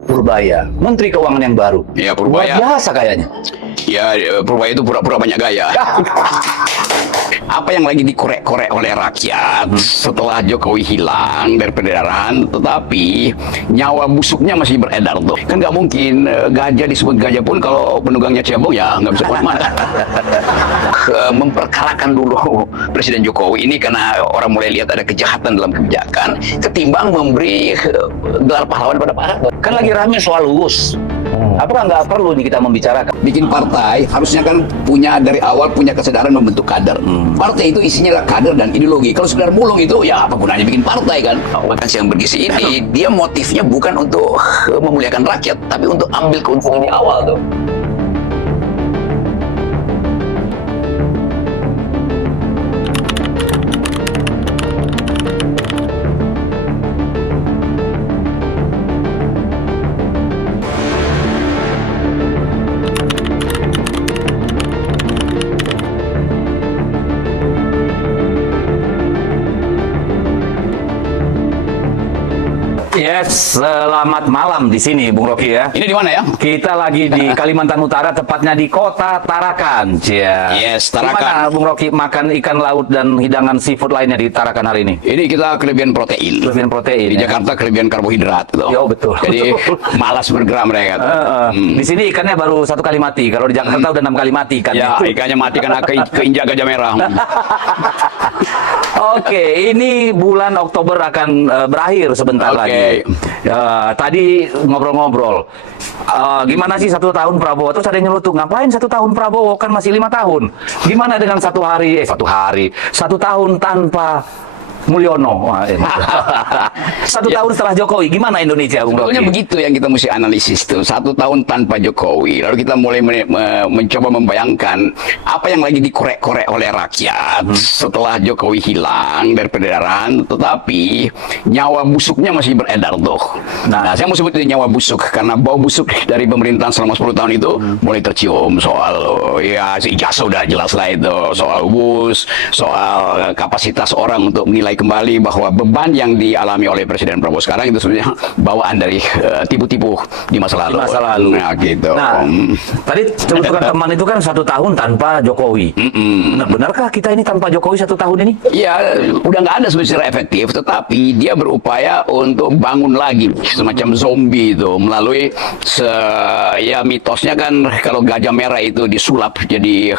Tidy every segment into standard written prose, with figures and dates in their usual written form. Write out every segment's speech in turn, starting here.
Purbaya, Menteri Keuangan yang baru. Ya, Luar Purbaya. biasa kayaknya. Ya, Purbaya itu pura-pura banyak gaya. Apa yang lagi dikorek-korek oleh rakyat setelah Jokowi hilang dari peredaran, tetapi nyawa busuknya masih beredar tuh. Kan nggak mungkin gajah disebut gajah pun kalau penunggangnya cebong ya nggak bisa kemana-mana. Memperkarakan dulu Presiden Jokowi ini karena orang mulai lihat ada kejahatan dalam kebijakan, ketimbang memberi gelar pahlawan pada Pak Harto. Kan lagi rame soal UUS. Apakah nggak perlu nih kita membicarakan? Bikin partai harusnya kan dari awal punya kesadaran membentuk kader. Partai itu isinya adalah kader dan ideologi. Kalau sekedar mulung itu ya apa gunanya bikin partai kan? Bahkan Siang Bergizi ini dia motifnya bukan untuk memuliakan rakyat, tapi untuk ambil keuntungan di awal tuh. Yes, selamat malam di sini, Bung Rocky ya. Ini di mana ya? Kita lagi di Kalimantan Utara, tepatnya di Kota Tarakan. Cia. Yes, Tarakan. Gimana, Bung Rocky, makan ikan laut dan hidangan seafood lainnya di Tarakan hari ini? Ini kita kelebihan protein. Kelebihan protein. Di ya? Jakarta kelebihan karbohidrat loh. Yo, betul. Jadi malas bergerak mereka tuh. Di sini ikannya baru 1 kali mati. Kalau di Jakarta udah 6 kali mati ikannya. Ya, ikannya mati karena keinjak gajah merah. Oke, ini bulan Oktober akan berakhir sebentar lagi. Tadi ngobrol-ngobrol. Gimana sih 1 tahun Prabowo? Terus ada yang nyelutuk, ngapain 1 tahun Prabowo? Kan masih 5 tahun. Gimana dengan 1 tahun tanpa Mulyono? Wah, 1 tahun setelah Jokowi, gimana Indonesia, Bung Rocky? Sebetulnya begitu yang kita mesti analisis tuh. 1 tahun tanpa Jokowi, lalu kita mulai mencoba membayangkan apa yang lagi dikorek-korek oleh rakyat setelah Jokowi hilang dari peredaran, tetapi nyawa busuknya masih beredar tuh. Nah, saya mau sebut itu nyawa busuk karena bau busuk dari pemerintahan selama 10 tahun itu mulai tercium soal ya ijazah udah jelas lah itu, soal UUS, soal kapasitas orang untuk menilai kembali bahwa beban yang dialami oleh Presiden Prabowo sekarang itu sebenarnya bawaan dari tipu-tipu di masa lalu. Nah, gitu. Nah, tadi celutukan teman itu kan 1 tahun tanpa Jokowi. Benarkah kita ini tanpa Jokowi 1 tahun ini? Ya, udah nggak ada secara efektif, tetapi dia berupaya untuk bangun lagi semacam zombie itu melalui ya mitosnya kan kalau gajah merah itu disulap jadi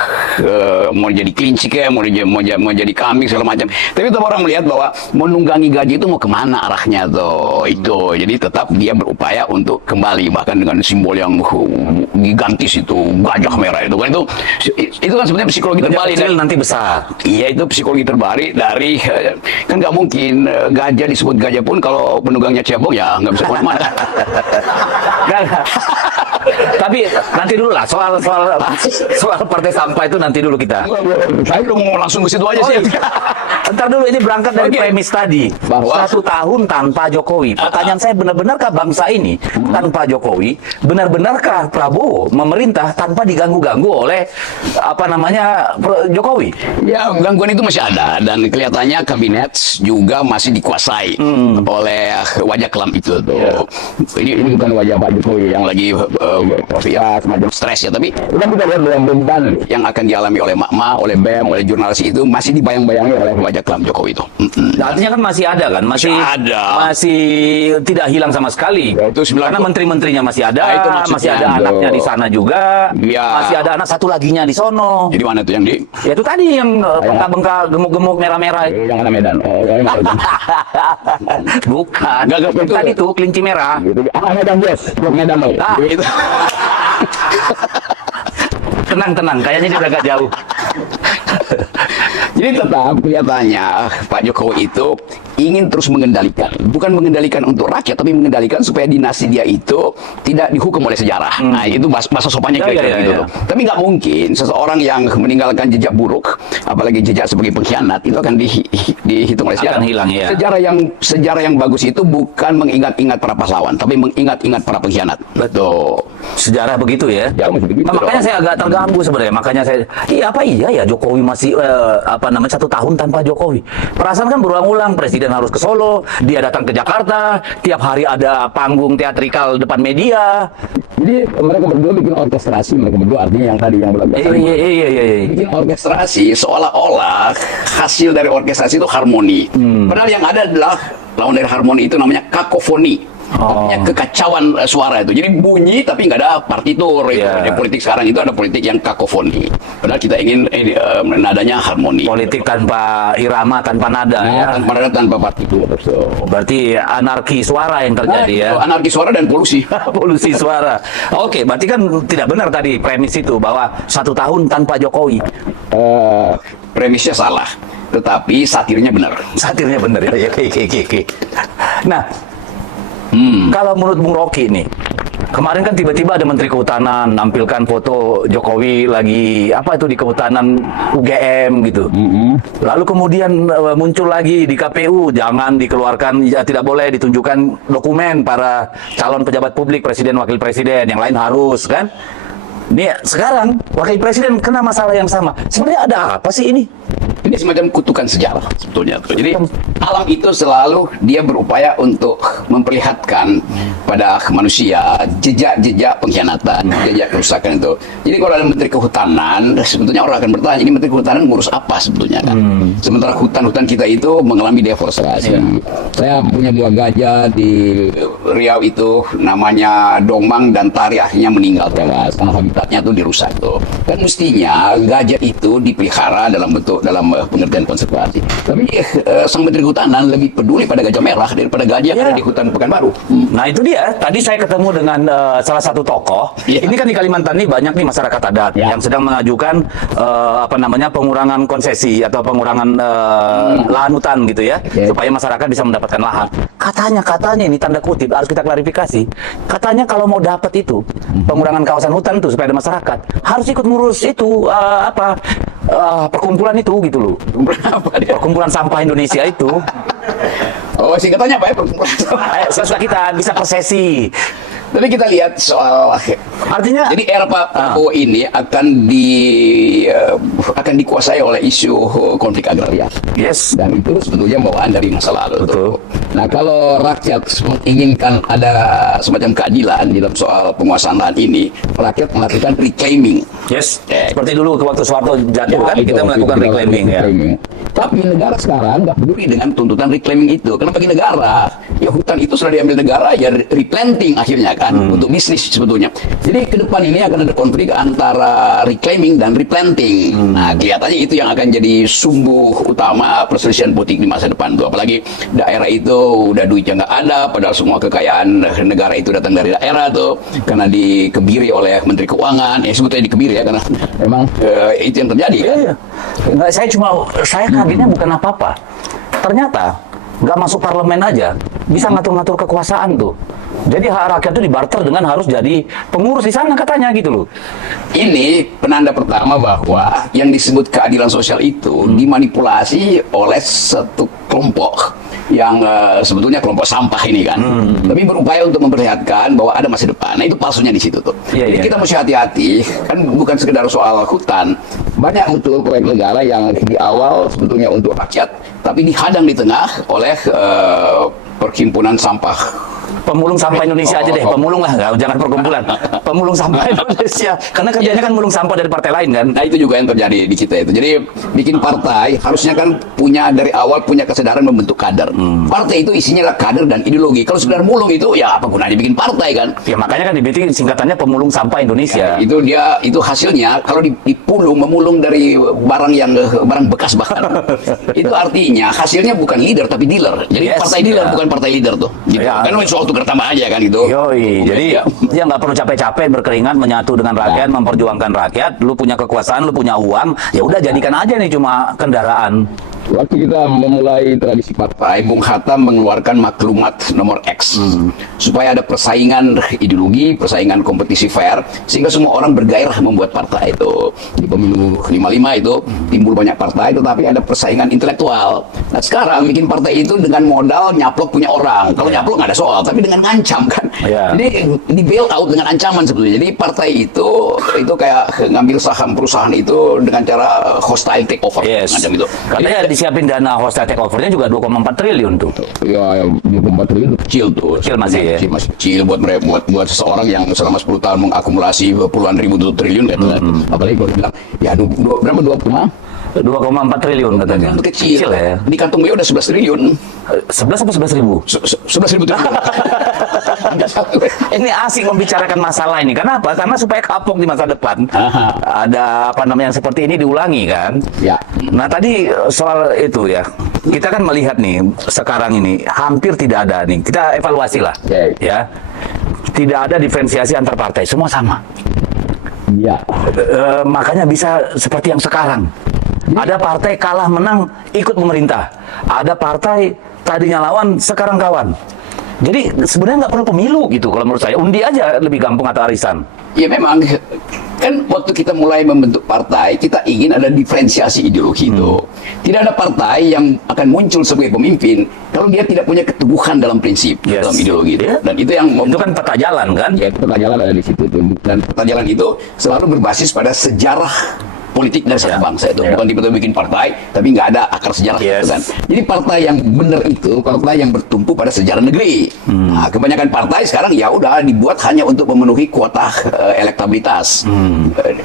mau jadi kelinci kayak mau jadi kambing segala macam. Tapi tetap orang melihat bahwa menunggangi gaji itu mau kemana arahnya tuh itu. Jadi tetap dia berupaya untuk kembali bahkan dengan simbol yang gigantis itu gajah merah itu kan itu kan sebenarnya psikologi terbalik kecil nanti besar. Iya, itu psikologi terbalik dari kan nggak mungkin gajah disebut gajah pun kalau penunggangnya cebong ya nggak bisa kemana-mana. Tapi nanti dulu lah soal partai sampah itu nanti dulu kita. Saya belum mau langsung ke situ aja sih. Ntar dulu ini berangkat dari premis tadi bahwa 1 tahun tanpa Jokowi. Pertanyaan saya, benar-benarkah bangsa ini tanpa Jokowi? Benar-benarkah Prabowo memerintah tanpa diganggu-ganggu oleh Jokowi? Ya, gangguan itu masih ada dan kelihatannya kabinet juga masih dikuasai oleh wajah kelam itu tuh. Yeah. Ini bukan wajah Pak Jokowi yang lagi ya semacam stres ya, tapi kita lihat dalam beban yang akan dialami oleh Makma, oleh BEM, oleh jurnalis itu masih dibayang-bayangi oleh wajah kelam Jokowi itu. Artinya kan masih ada kan? Masih tidak hilang sama sekali. Ya, itu karena menteri-menterinya masih ada, itu masih ada anaknya di sana juga, masih ada anak satu laginya di sono. Jadi mana tuh yang di? Ya itu tadi yang bengkak-bengkak, gemuk-gemuk, merah-merah. Yang mana Medan? Bukan. Tadi tuh kelinci merah. Medan bos, Medan bos. Gitu. Tenang, kayaknya dia udah agak jauh. Jadi tetap kelihatannya Pak Jokowi itu ingin terus mengendalikan, bukan mengendalikan untuk rakyat, tapi mengendalikan supaya dinasti dia itu tidak dihukum oleh sejarah. Nah, itu bahasa sopannya kayak gitu. Tapi nggak mungkin seseorang yang meninggalkan jejak buruk, apalagi jejak sebagai pengkhianat, itu akan dihitung oleh sejarah. Akan hilang, ya. Sejarah yang bagus itu bukan mengingat-ingat para pahlawan, tapi mengingat-ingat para pengkhianat. Betul. Sejarah begitu ya. Ya, begitu makanya saya agak terganggu sebenarnya. Makanya saya, apa iya ya Jokowi Jokowi masih satu tahun tanpa Jokowi. Perasaan kan berulang-ulang presiden harus ke Solo, dia datang ke Jakarta, tiap hari ada panggung teatrikal depan media. Jadi mereka berdua bikin orkestrasi, mereka berdua artinya yang tadi yang belakang. Iya. Bikin orkestrasi seolah-olah hasil dari orkestrasi itu harmoni. Padahal yang ada adalah lawan dari harmoni itu namanya kakofoni. Artinya kekacauan suara itu. Jadi bunyi tapi nggak ada partitur. Iya. Di politik sekarang itu ada politik yang kakofoni. Padahal kita ingin nadanya harmoni. Politik tanpa irama, tanpa nada ya. Tanpa nada, tanpa partitur. Berarti anarki suara yang terjadi ya. Anarki suara dan polusi. Polusi suara. Oke, berarti kan tidak benar tadi premis itu bahwa 1 tahun tanpa Jokowi. Premisnya salah, tetapi satirnya benar. Satirnya benar ya. Oke. Nah, kalau menurut Bung Rocky nih, kemarin kan tiba-tiba ada Menteri Kehutanan nampilkan foto Jokowi lagi di Kehutanan UGM gitu. Lalu kemudian muncul lagi di KPU, jangan dikeluarkan, tidak boleh ditunjukkan dokumen para calon pejabat publik, presiden, wakil presiden, yang lain harus kan. Nih sekarang wakil presiden kena masalah yang sama. Sebenarnya ada apa sih ini? Ini semacam kutukan sejarah sebetulnya. Jadi alam itu selalu dia berupaya untuk memperlihatkan pada manusia jejak-jejak pengkhianatan, jejak kerusakan itu. Jadi kalau ada Menteri Kehutanan, sebetulnya orang akan bertanya, ini Menteri Kehutanan ngurus apa sebetulnya kan? Sementara hutan-hutan kita itu mengalami deforestasi. Saya punya 2 gajah di Riau itu, namanya Domang dan Tari, akhirnya meninggal tewas. Karena habitatnya itu dirusak tuh. Kan mestinya gajah itu dipelihara dalam pengertian konservasi. Tapi sang Menteri Kehutanan lebih peduli pada gajah merah daripada gajah yang ada di hutan Pekanbaru. Nah itu dia. Tadi saya ketemu dengan salah satu tokoh. Ini kan di Kalimantan ini banyak nih masyarakat adat yang sedang mengajukan pengurangan konsesi atau pengurangan lahan hutan gitu ya, supaya masyarakat bisa mendapatkan lahan. Katanya ini tanda kutip harus kita klarifikasi. Katanya kalau mau dapat itu pengurangan kawasan hutan tuh supaya ada masyarakat harus ikut ngurus itu perkumpulan itu gitu loh. Perkumpulan sampah Indonesia itu. Oh, singkatannya apa ya perkumpulan? Setelah kita bisa prosesi. Tapi kita lihat soal Artinya jadi era Pak Prabowo ini akan dikuasai oleh isu konflik agraria. Yes. Dan itu sebetulnya bawaan dari masa lalu. Betul. Nah, kalau rakyat menginginkan ada semacam keadilan di dalam soal penguasaan lahan ini, rakyat melakukan reclaiming. Yes. Seperti dulu waktu Soeharto jatuh kan kita melakukan reclaiming ya. Tapi negara sekarang nggak peduli dengan tuntutan reclaiming itu. Karena bagi negara, ya hutan itu sudah diambil negara, ya replanting akhirnya kan untuk bisnis sebetulnya. Jadi ke depan ini akan ada konflik antara reclaiming dan replanting. Nah, kelihatannya itu yang akan jadi sumbu utama perselisihan politik di masa depan tuh. Apalagi daerah itu udah duitnya nggak ada, padahal semua kekayaan negara itu datang dari daerah tuh, karena dikebiri oleh Menteri Keuangan. Sebetulnya dikebiri ya, karena memang itu yang terjadi kan. Iya. Nggak, saya kagetnya bukan apa-apa. Ternyata nggak masuk parlemen aja bisa ngatur-ngatur kekuasaan tuh. Jadi hak rakyat itu dibarter dengan harus jadi pengurus di sana katanya gitu loh. Ini penanda pertama bahwa yang disebut keadilan sosial itu dimanipulasi oleh satu kelompok yang sebetulnya kelompok sampah ini kan. Tapi berupaya untuk memperlihatkan bahwa ada masa depan. Nah, itu palsunya di situ tuh. Jadi kita mesti hati-hati, kan bukan sekedar soal hutan. Banyak betul proyek negara yang di awal sebetulnya untuk rakyat, tapi dihadang di tengah oleh perhimpunan sampah. Pemulung sampah Indonesia aja deh, pemulung lah, jangan perkumpulan. Pemulung sampah Indonesia, karena kerjanya kan mulung sampah dari partai lain kan. Nah, itu juga yang terjadi di kita itu. Jadi bikin partai harusnya kan dari awal punya kesadaran membentuk kader. Partai itu isinya lah kader dan ideologi. Kalau sekedar mulung itu ya apa gunanya bikin partai kan? Ya makanya kan dibikin singkatannya Pemulung Sampah Indonesia. Ya, itu hasilnya kalau memulung dari barang bekas bahkan. Itu artinya hasilnya bukan leader tapi dealer. Jadi partai dealer bukan partai leader tuh. Gitu. Ya, kan soal tukar tambah aja kan gitu. Yoi, jadi dia nggak perlu capek-capek berkeringat menyatu dengan rakyat, memperjuangkan rakyat. Lu punya kekuasaan, lu punya uang, ya udah jadikan aja nih cuma kendaraan. Waktu kita memulai tradisi partai, Bung Hatta mengeluarkan maklumat nomor X supaya ada persaingan ideologi, persaingan kompetisi fair, sehingga semua orang bergairah membuat partai itu. Di pemilu 55 itu timbul banyak partai, tetapi ada persaingan intelektual. Nah sekarang bikin partai itu dengan modal nyaplok punya orang. Kalau nyaplok nggak ada soal, tapi dengan ngancam kan. Jadi di bail out dengan ancaman sebetulnya. Jadi partai itu kayak ngambil saham perusahaan itu dengan cara hostile takeover. Macam itu. Katanya disiapin dana hostile takeover-nya juga 2,4 triliun tuh. Ya, 2,4 triliun kecil tuh. Kecil masih ya. Masih kecil buat seseorang yang selama 10 tahun mengakumulasi puluhan ribu triliun gitu kan. Apalagi kalau bilang ya berapa 2,4 triliun katanya. Itu kecil ya. Di kantong beliau udah 11 triliun. 11 apa 11 ribu? 11 ribu triliun. Ini asing membicarakan masalah ini. Kenapa? Karena supaya kapok di masa depan. Ada apa namanya yang seperti ini diulangi kan? Ya. Nah tadi soal itu ya. Kita kan melihat nih sekarang ini hampir tidak ada nih. Kita evaluasi lah. Ya. Tidak ada diferensiasi antar partai. Semua sama. Ya. Makanya bisa seperti yang sekarang. Ada partai kalah menang ikut pemerintah. Ada partai tadinya lawan sekarang kawan. Jadi sebenarnya nggak perlu pemilu gitu kalau menurut saya. Undi aja lebih gampang atau arisan. Ya memang kan waktu kita mulai membentuk partai, kita ingin ada diferensiasi ideologi itu. Tidak ada partai yang akan muncul sebagai pemimpin kalau dia tidak punya keteguhan dalam prinsip, dalam ideologi itu. Dan itu yang itu kan peta jalan kan? Ya, peta jalan ada di situ tuh. Dan peta jalan itu selalu berbasis pada sejarah politik dari satu bangsa itu. Bukan tiba-tiba bikin partai tapi nggak ada akar sejarah itu kan. Jadi partai yang benar itu partai yang bertumpu pada sejarah negeri. Nah, kebanyakan partai sekarang ya udah dibuat hanya untuk memenuhi kuota elektabilitas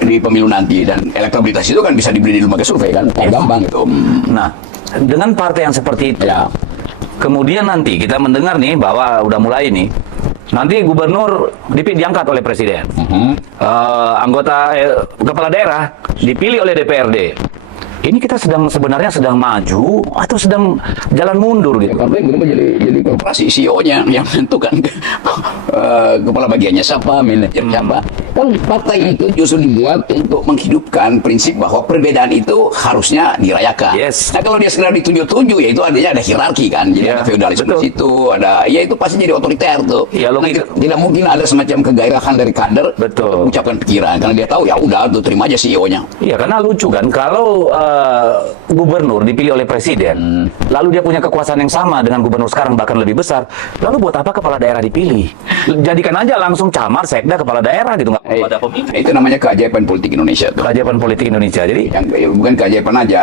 di pemilu nanti, dan elektabilitas itu kan bisa dibeli di lembaga survei kan. Gampang itu. Nah, dengan partai yang seperti itu, kemudian nanti kita mendengar nih bahwa udah mulai nih. Nanti gubernur diangkat oleh presiden, anggota kepala daerah dipilih oleh DPRD. Ini kita sebenarnya sedang maju atau sedang jalan mundur gitu? Partai berubah jadi korporasi, CEO-nya yang menentukan kepala bagiannya siapa, manajer siapa. Kan partai itu justru dibuat untuk menghidupkan prinsip bahwa perbedaan itu harusnya dirayakan. Nah kalau dia sekedar ditunjuk-tunjuk, ya itu artinya ada hierarki kan. Jadi ada feudalisme di situ, ada ya itu pasti jadi otoriter tuh. Tidak mungkin ada semacam kegairahan dari kader mengucapkan pikiran karena dia tahu ya udah tuh terima aja CEO-nya. Iya, karena lucu kan kalau gubernur dipilih oleh presiden, lalu dia punya kekuasaan yang sama dengan gubernur sekarang bahkan lebih besar, lalu buat apa kepala daerah dipilih? Jadikan aja langsung camar, sekda, kepala daerah gitu, nggak perlu ada pemimpin. Itu namanya keajaiban politik Indonesia tuh. Keajaiban politik Indonesia. Jadi yang bukan keajaiban aja.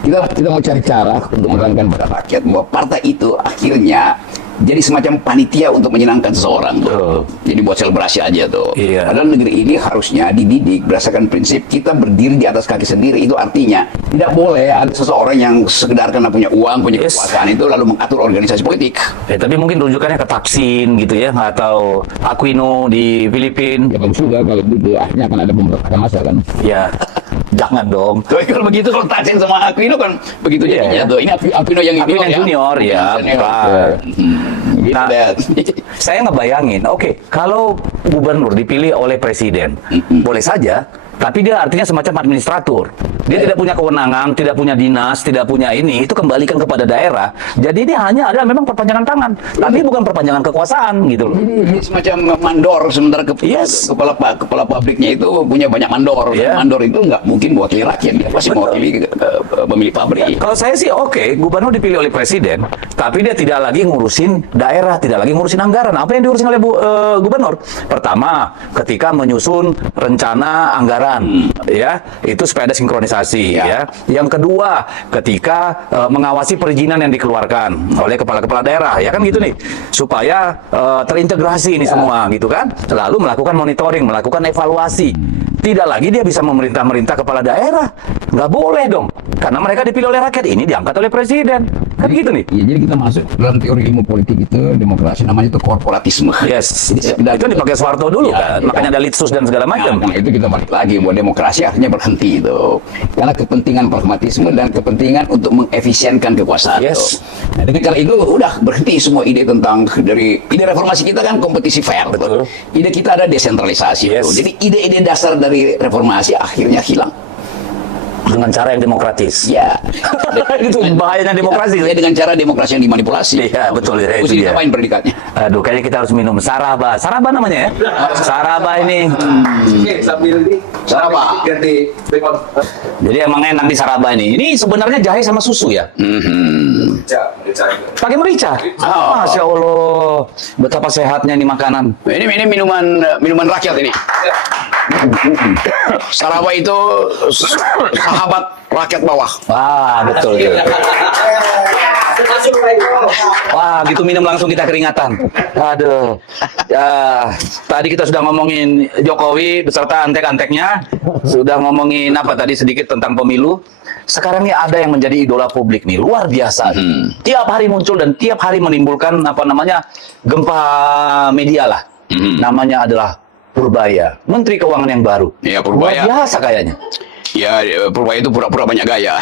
Kita mau cari cara untuk menerangkan pada rakyat bahwa partai itu akhirnya jadi semacam panitia untuk menyenangkan seseorang tuh. Jadi buat selebrasi aja tuh. Padahal negeri ini harusnya dididik berdasarkan prinsip kita berdiri di atas kaki sendiri. Itu artinya tidak boleh ada seseorang yang sekedar karena punya uang, punya kekuasaan itu lalu mengatur organisasi politik. Tapi mungkin rujukannya ke Taksin gitu ya, atau Aquino di Filipina. Ya bagus juga kalau begitu, akhirnya akan ada pemberontakan massa kan. Ya, jangan dong. Kalau begitu, kalau Taksin sama Aquino kan begitu jadinya tuh. Ini Aquino yang junior ya. Nah, saya ngebayangin, kalau gubernur dipilih oleh presiden, boleh saja, tapi dia artinya semacam administrator. Dia tidak punya kewenangan, tidak punya dinas, tidak punya ini, itu kembalikan kepada daerah. Jadi ini hanya adalah memang perpanjangan tangan, tapi bukan perpanjangan kekuasaan gitu loh. Jadi semacam mandor, sementara kepala pabriknya itu punya banyak mandor. Mandor itu nggak mungkin mewakili rakyat, dia pasti mewakili pemilik pabrik. Kalau saya sih gubernur dipilih oleh presiden, tapi dia tidak lagi ngurusin daerah, tidak lagi ngurusin anggaran. Apa yang diurusin oleh gubernur? Pertama, ketika menyusun rencana anggaran, ya itu supaya ada sinkronisasi. Ya. Yang kedua, ketika mengawasi perizinan yang dikeluarkan oleh kepala-kepala daerah, ya kan gitu nih, supaya terintegrasi ini semua, gitu kan. Lalu melakukan monitoring, melakukan evaluasi. Tidak lagi dia bisa memerintah kepala daerah, nggak boleh dong, karena mereka dipilih oleh rakyat, ini diangkat oleh presiden, kan gitu nih. Ya, jadi kita masuk dalam teori ilmu politik itu demokrasi, namanya itu korporatisme. Itu dipakai Soeharto dulu kan, makanya ada litsus dan segala macam. Nah, itu kita balik lagi bahwa demokrasi akhirnya berhenti itu, karena kepentingan pragmatisme dan kepentingan untuk mengefisienkan kekuasaan. Nah, dengan cara itu udah berhenti semua ide tentang dari ide reformasi kita kan kompetisi fair. Ide kita ada desentralisasi. Jadi ide-ide dasar dari reformasi akhirnya hilang. dengan cara yang demokratis. Ya. Itu bahayanya demokrasi. Ya, dengan cara demokrasi yang dimanipulasi. Iya, betul ya. Mesti diapain predikatnya? Aduh, kayaknya kita harus minum Saraba. Saraba namanya ya? Saraba ini. Sambil di Saraba. ganti bacon. Jadi emang enak di Saraba ini. Ini sebenarnya jahe sama susu ya? Pakai merica. Oh. Masya Allah. Betapa sehatnya ini makanan. Ini minuman rakyat ini. Saraba itu sahabat rakyat bawah. Wah, betul. Wah, gitu minum langsung kita keringatan. Aduh. Ya, tadi kita sudah ngomongin Jokowi beserta antek-anteknya. Sudah ngomongin apa tadi sedikit tentang pemilu. Sekarang ini ada yang menjadi idola publik nih, luar biasa. Tiap hari muncul dan tiap hari menimbulkan apa namanya gempa media lah. Namanya adalah Purbaya, Menteri Keuangan yang baru. Iya, Purbaya. Luar biasa kayaknya. Ya, Purbaya itu pura-pura banyak gaya.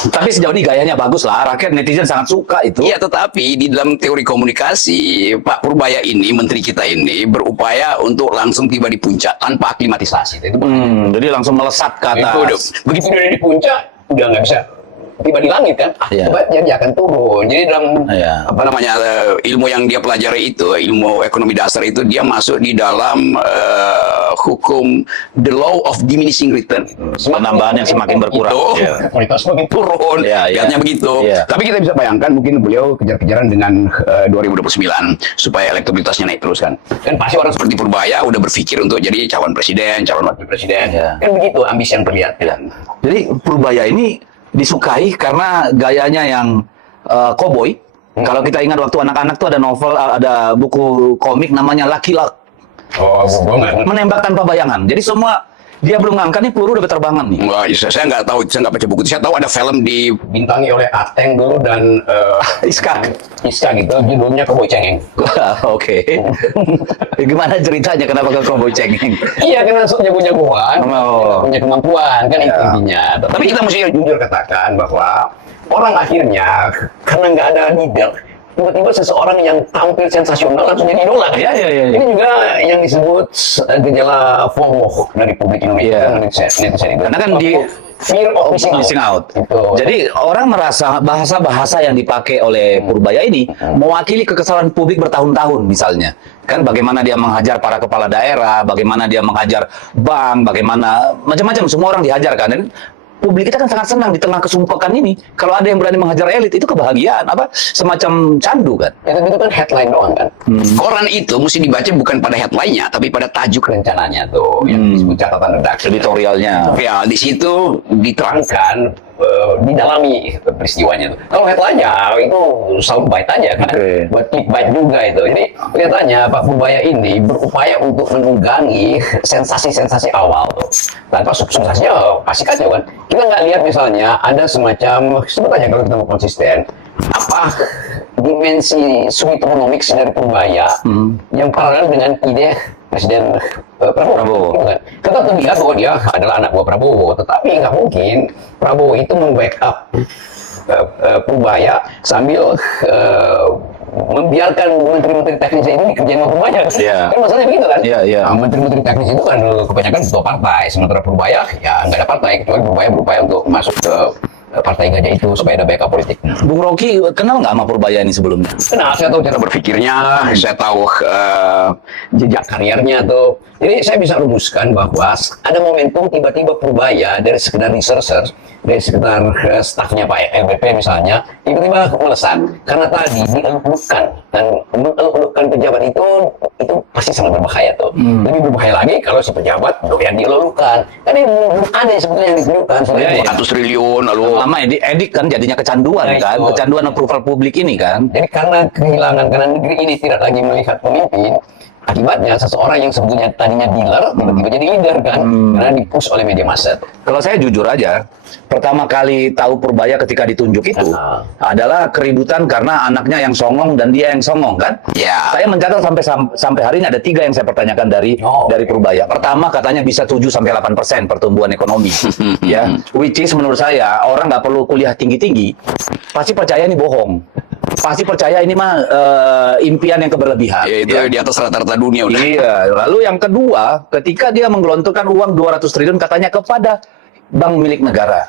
Tapi sejauh ini gayanya bagus lah, rakyat netizen sangat suka itu. Iya, tetapi di dalam teori komunikasi, Pak Purbaya ini, menteri kita ini, berupaya untuk langsung tiba di puncak tanpa aklimatisasi. Itu Jadi langsung melesat ke atas. begitu dia di puncak, udah nggak bisa tiba di langit kan, Iya. dia akan turun. Jadi dalam Iya. apa namanya ilmu yang dia pelajari itu, ilmu ekonomi dasar itu, dia masuk di dalam hukum the law of diminishing return. Penambahan yang semakin berkurang. Itu, Iya. kualitas semakin turun. Iya, iya. Lihatnya begitu. Iya. Tapi kita bisa bayangkan mungkin beliau kejar-kejaran dengan 2029 supaya elektabilitasnya naik terus kan. Kan pasti orang seperti Purbaya udah berpikir untuk jadi calon presiden, calon wakil presiden. Iya. Kan begitu ambisi yang terlihat. Jadi Purbaya ini disukai karena gayanya yang koboi. Kalau kita ingat waktu anak-anak tuh ada novel, ada buku komik namanya Lucky Luck. Oh, Menembak tanpa bayangan. Jadi semua dia belum ngangkat nih peluru udah berterbangan nih. Wah, saya nggak tahu, saya nggak baca buku itu. Saya tahu ada film dibintangi oleh Ateng dulu dan Iskak. Iska gitu, judulnya Koboi Cengeng. Oke. Gimana ceritanya kenapa ke koboi cengeng? Iya, karena jago-jagoan, Oh. punya kemampuan, kan itu Ya. intinya. Tapi kita mesti jujur katakan bahwa orang akhirnya karena nggak ada leader, tiba-tiba seseorang yang tampil sensasional langsung jadi idola. Iya, iya, iya. Ini juga yang disebut gejala FOMO dari publik Indonesia. Iya. Netizen itu. Karena kan di fear of missing out. Gitu. Jadi orang merasa bahasa-bahasa yang dipakai oleh Purbaya ini mewakili kekesalan publik bertahun-tahun misalnya. Kan bagaimana dia menghajar para kepala daerah, bagaimana dia menghajar bank, bagaimana macam-macam semua orang dihajar kan. Dan publik kita kan sangat senang di tengah kesumpekan ini. Kalau ada yang berani menghajar elit itu kebahagiaan, apa semacam candu kan. Itu kan headline doang kan. Koran itu mesti dibaca bukan pada headline-nya, tapi pada tajuk rencananya tuh yang disebut catatan redaksi. Editorialnya. Ya, di situ diterangkan, didalami peristiwanya itu. Kalau headline-nya itu soundbite aja kan, Oke. buat clickbait juga itu. Jadi kelihatannya Pak Purbaya ini berupaya untuk menunggangi sensasi-sensasi awal tuh. Tanpa substansinya pasti kacau kan. Kita nggak lihat misalnya ada semacam, sebetulnya kalau kita mau konsisten, apa dimensi sweetonomics dari Purbaya yang paralel dengan ide Presiden Prabowo. Prabowo. Kan? Kita terlihat bahwa dia adalah anak buah Prabowo, tetapi nggak mungkin Prabowo itu membackup Purbaya sambil membiarkan menteri-menteri teknis ini dikerjain sama Purbaya. Iya. Kan masalahnya begitu kan? Iya, iya. Nah, menteri-menteri teknis itu kan kebanyakan ketua partai, sementara Purbaya ya nggak ada partai, kecuali Purbaya berupaya untuk masuk ke partai gajah itu supaya ada backup politik. Bung Rocky kenal nggak sama Purbaya ini sebelumnya? Kenal, saya tahu cara berpikirnya, saya tahu jejak karirnya tuh. Jadi saya bisa rumuskan bahwa ada momentum tiba-tiba Purbaya dari sekedar researcher, dari sekedar stafnya Pak LBP misalnya, tiba-tiba melesat karena tadi dieluk-elukan dan mengeluk-elukan pejabat itu pasti sangat berbahaya tuh. Lebih berbahaya lagi kalau si pejabat doyan dieluk-elukan. Kan ini belum ada sebetulnya yang dieluk-elukan, Iya, iya. 200 triliun lalu. Lama edik kan jadinya kecanduan Nah, kan, itu. kecanduan approval publik ini kan. Jadi karena negeri ini tidak lagi melihat pemimpin, akibatnya seseorang yang sebetulnya tadinya dealer tiba-tiba jadi leader kan, karena dipush oleh media massa. Kalau saya jujur aja, pertama kali tahu Purbaya ketika ditunjuk itu adalah keributan karena anaknya yang songong dan dia yang songong kan. Ya. Saya mencatat sampai hari ini ada 3 yang saya pertanyakan dari Purbaya. Pertama katanya bisa 7-8% pertumbuhan ekonomi, ya. Which is menurut saya orang nggak perlu kuliah tinggi-tinggi, pasti percaya ini bohong. Pasti percaya ini mah impian yang keberlebihan. Ya, itu di atas rata-rata dunia udah. Iya. Lalu yang kedua, ketika dia menggelontorkan uang 200 triliun katanya kepada bank milik negara.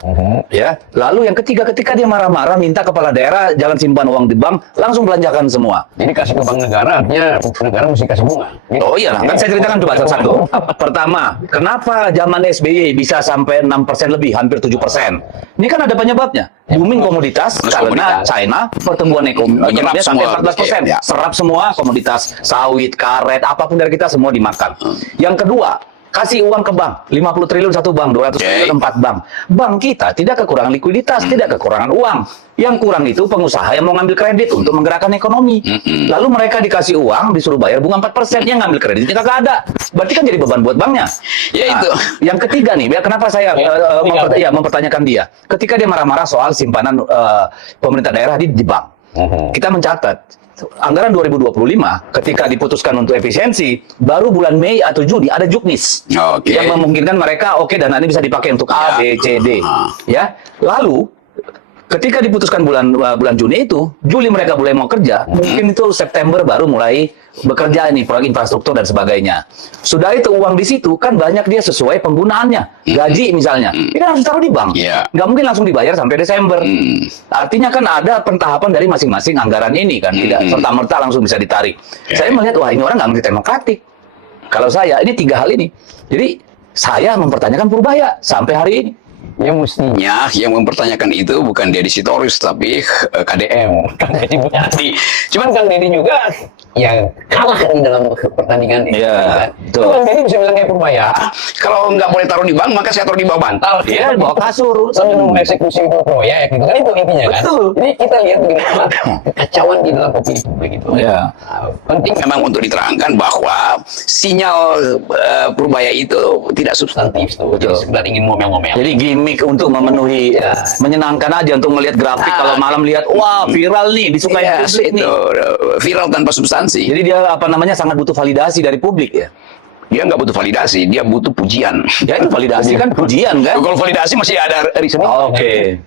Ya. Lalu yang ketiga, ketika dia marah-marah minta kepala daerah jangan simpan uang di bank, langsung belanjakan semua. Jadi kasih ke bank negara, artinya negara mesti kasih bunga. Gitu. Oh iya lah, kan saya ceritakan coba satu-satu. Pertama, kenapa zaman SBY bisa sampai 6% lebih, hampir 7%? Ini kan ada penyebabnya. Booming komoditas karena China pertumbuhan ekonominya sampai 14%. Serap semua komoditas, sawit, karet, apapun dari kita semua dimakan. Yang kedua, kasih uang ke bank, 50 triliun satu bank, 200 triliun 4 bank. Bank kita tidak kekurangan likuiditas, tidak kekurangan uang. Yang kurang itu pengusaha yang mau ngambil kredit untuk menggerakkan ekonomi. Lalu mereka dikasih uang, disuruh bayar bunga 4%, yang ngambil kreditnya kagak ada. Berarti kan jadi beban buat banknya. Ya itu. Yang ketiga nih, kenapa saya mempertanyakan dia. Ketika dia marah-marah soal simpanan pemerintah daerah di bank. Kita mencatat anggaran 2025 ketika diputuskan untuk efisiensi baru bulan Mei atau Juni ada juknis yang memungkinkan mereka dana ini bisa dipakai untuk A, B, C, D ya. Lalu ketika diputuskan bulan Juni itu, Juli mereka mulai mau kerja, mungkin itu September baru mulai bekerja ini proyek infrastruktur dan sebagainya. Sudah itu uang di situ kan banyak dia sesuai penggunaannya, gaji misalnya, ini kan harus taruh di bank, nggak mungkin langsung dibayar sampai Desember. Artinya kan ada pentahapan dari masing-masing anggaran ini kan, tidak serta-merta langsung bisa ditarik. Saya melihat wah ini orang nggak mengerti demokratik. Kalau saya ini 3 hal ini, jadi saya mempertanyakan Purbaya sampai hari ini. Ya mestinya yang mempertanyakan itu bukan Deddy Sitorus tapi KDM, Kang Deddy Mulyadi. Cuman Kang Deddy juga ya kalah di dalam pertandingan ini. Iya, betul. Kang Deddy bisa bilang kayak Purbaya, kalau nggak boleh taruh di bank maka saya taruh di bawah bantal. Iya, bawa kasur. Sambil mengeksekusi proyek gitu kan, itu intinya kan. Betul. Jadi kita lihat bagaimana kekacauan di dalam opini publik itu. Iya. Penting memang untuk diterangkan bahwa sinyal Purbaya itu tidak substantif tuh. Jadi sekedar ingin ngomel-ngomel. Jadi gimmick untuk memenuhi, menyenangkan aja untuk melihat grafik kalau malam lihat wah viral nih disukai publik nih. Viral tanpa substansi. Jadi dia sangat butuh validasi dari publik ya. Dia nggak butuh validasi, dia butuh pujian. Ya itu validasi kan pujian kan. Kalau validasi masih ada reasoning. Oke.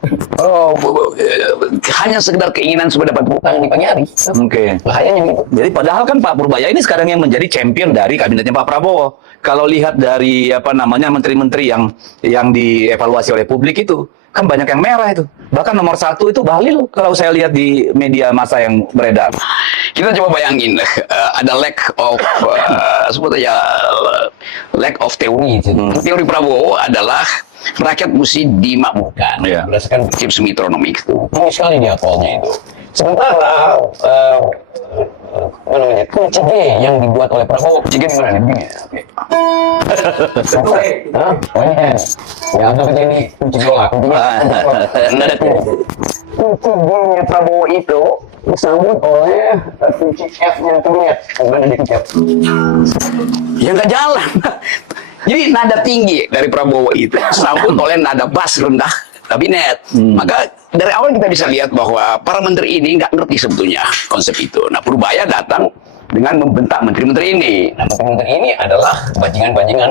Hanya sekedar keinginan supaya dapat tepuk tangan di pagi hari. Oke. Bahayanya gitu. Jadi padahal kan Pak Purbaya ini sekarang yang menjadi champion dari kabinetnya Pak Prabowo. Kalau lihat dari menteri-menteri yang dievaluasi oleh publik itu kan banyak yang merah itu. Bahkan nomor 1 itu Bahlil kalau saya lihat di media massa yang beredar. Kita coba bayangin ada lack of lack of teori. Teori Prabowo adalah rakyat mesti dimakmurkan berdasarkan prinsip semitronomik itu. Tinggi sekali dia tolnya itu. Sementara kunci G yang dibuat oleh Prabowo, kunci G di mana nih? Oh ini ya anggap aja ini kunci bola, kunci G-nya Prabowo itu disambut oleh kunci F-nya terlihat. Mana di kunci F? Ya nggak jalan. Jadi nada tinggi dari Prabowo itu disambut oleh nada bass rendah kabinet. Maka dari awal kita bisa lihat bahwa para menteri ini nggak ngerti sebetulnya konsep itu. Nah, Purbaya datang dengan membentak menteri-menteri ini. Nah, menteri-menteri ini adalah bajingan-bajingan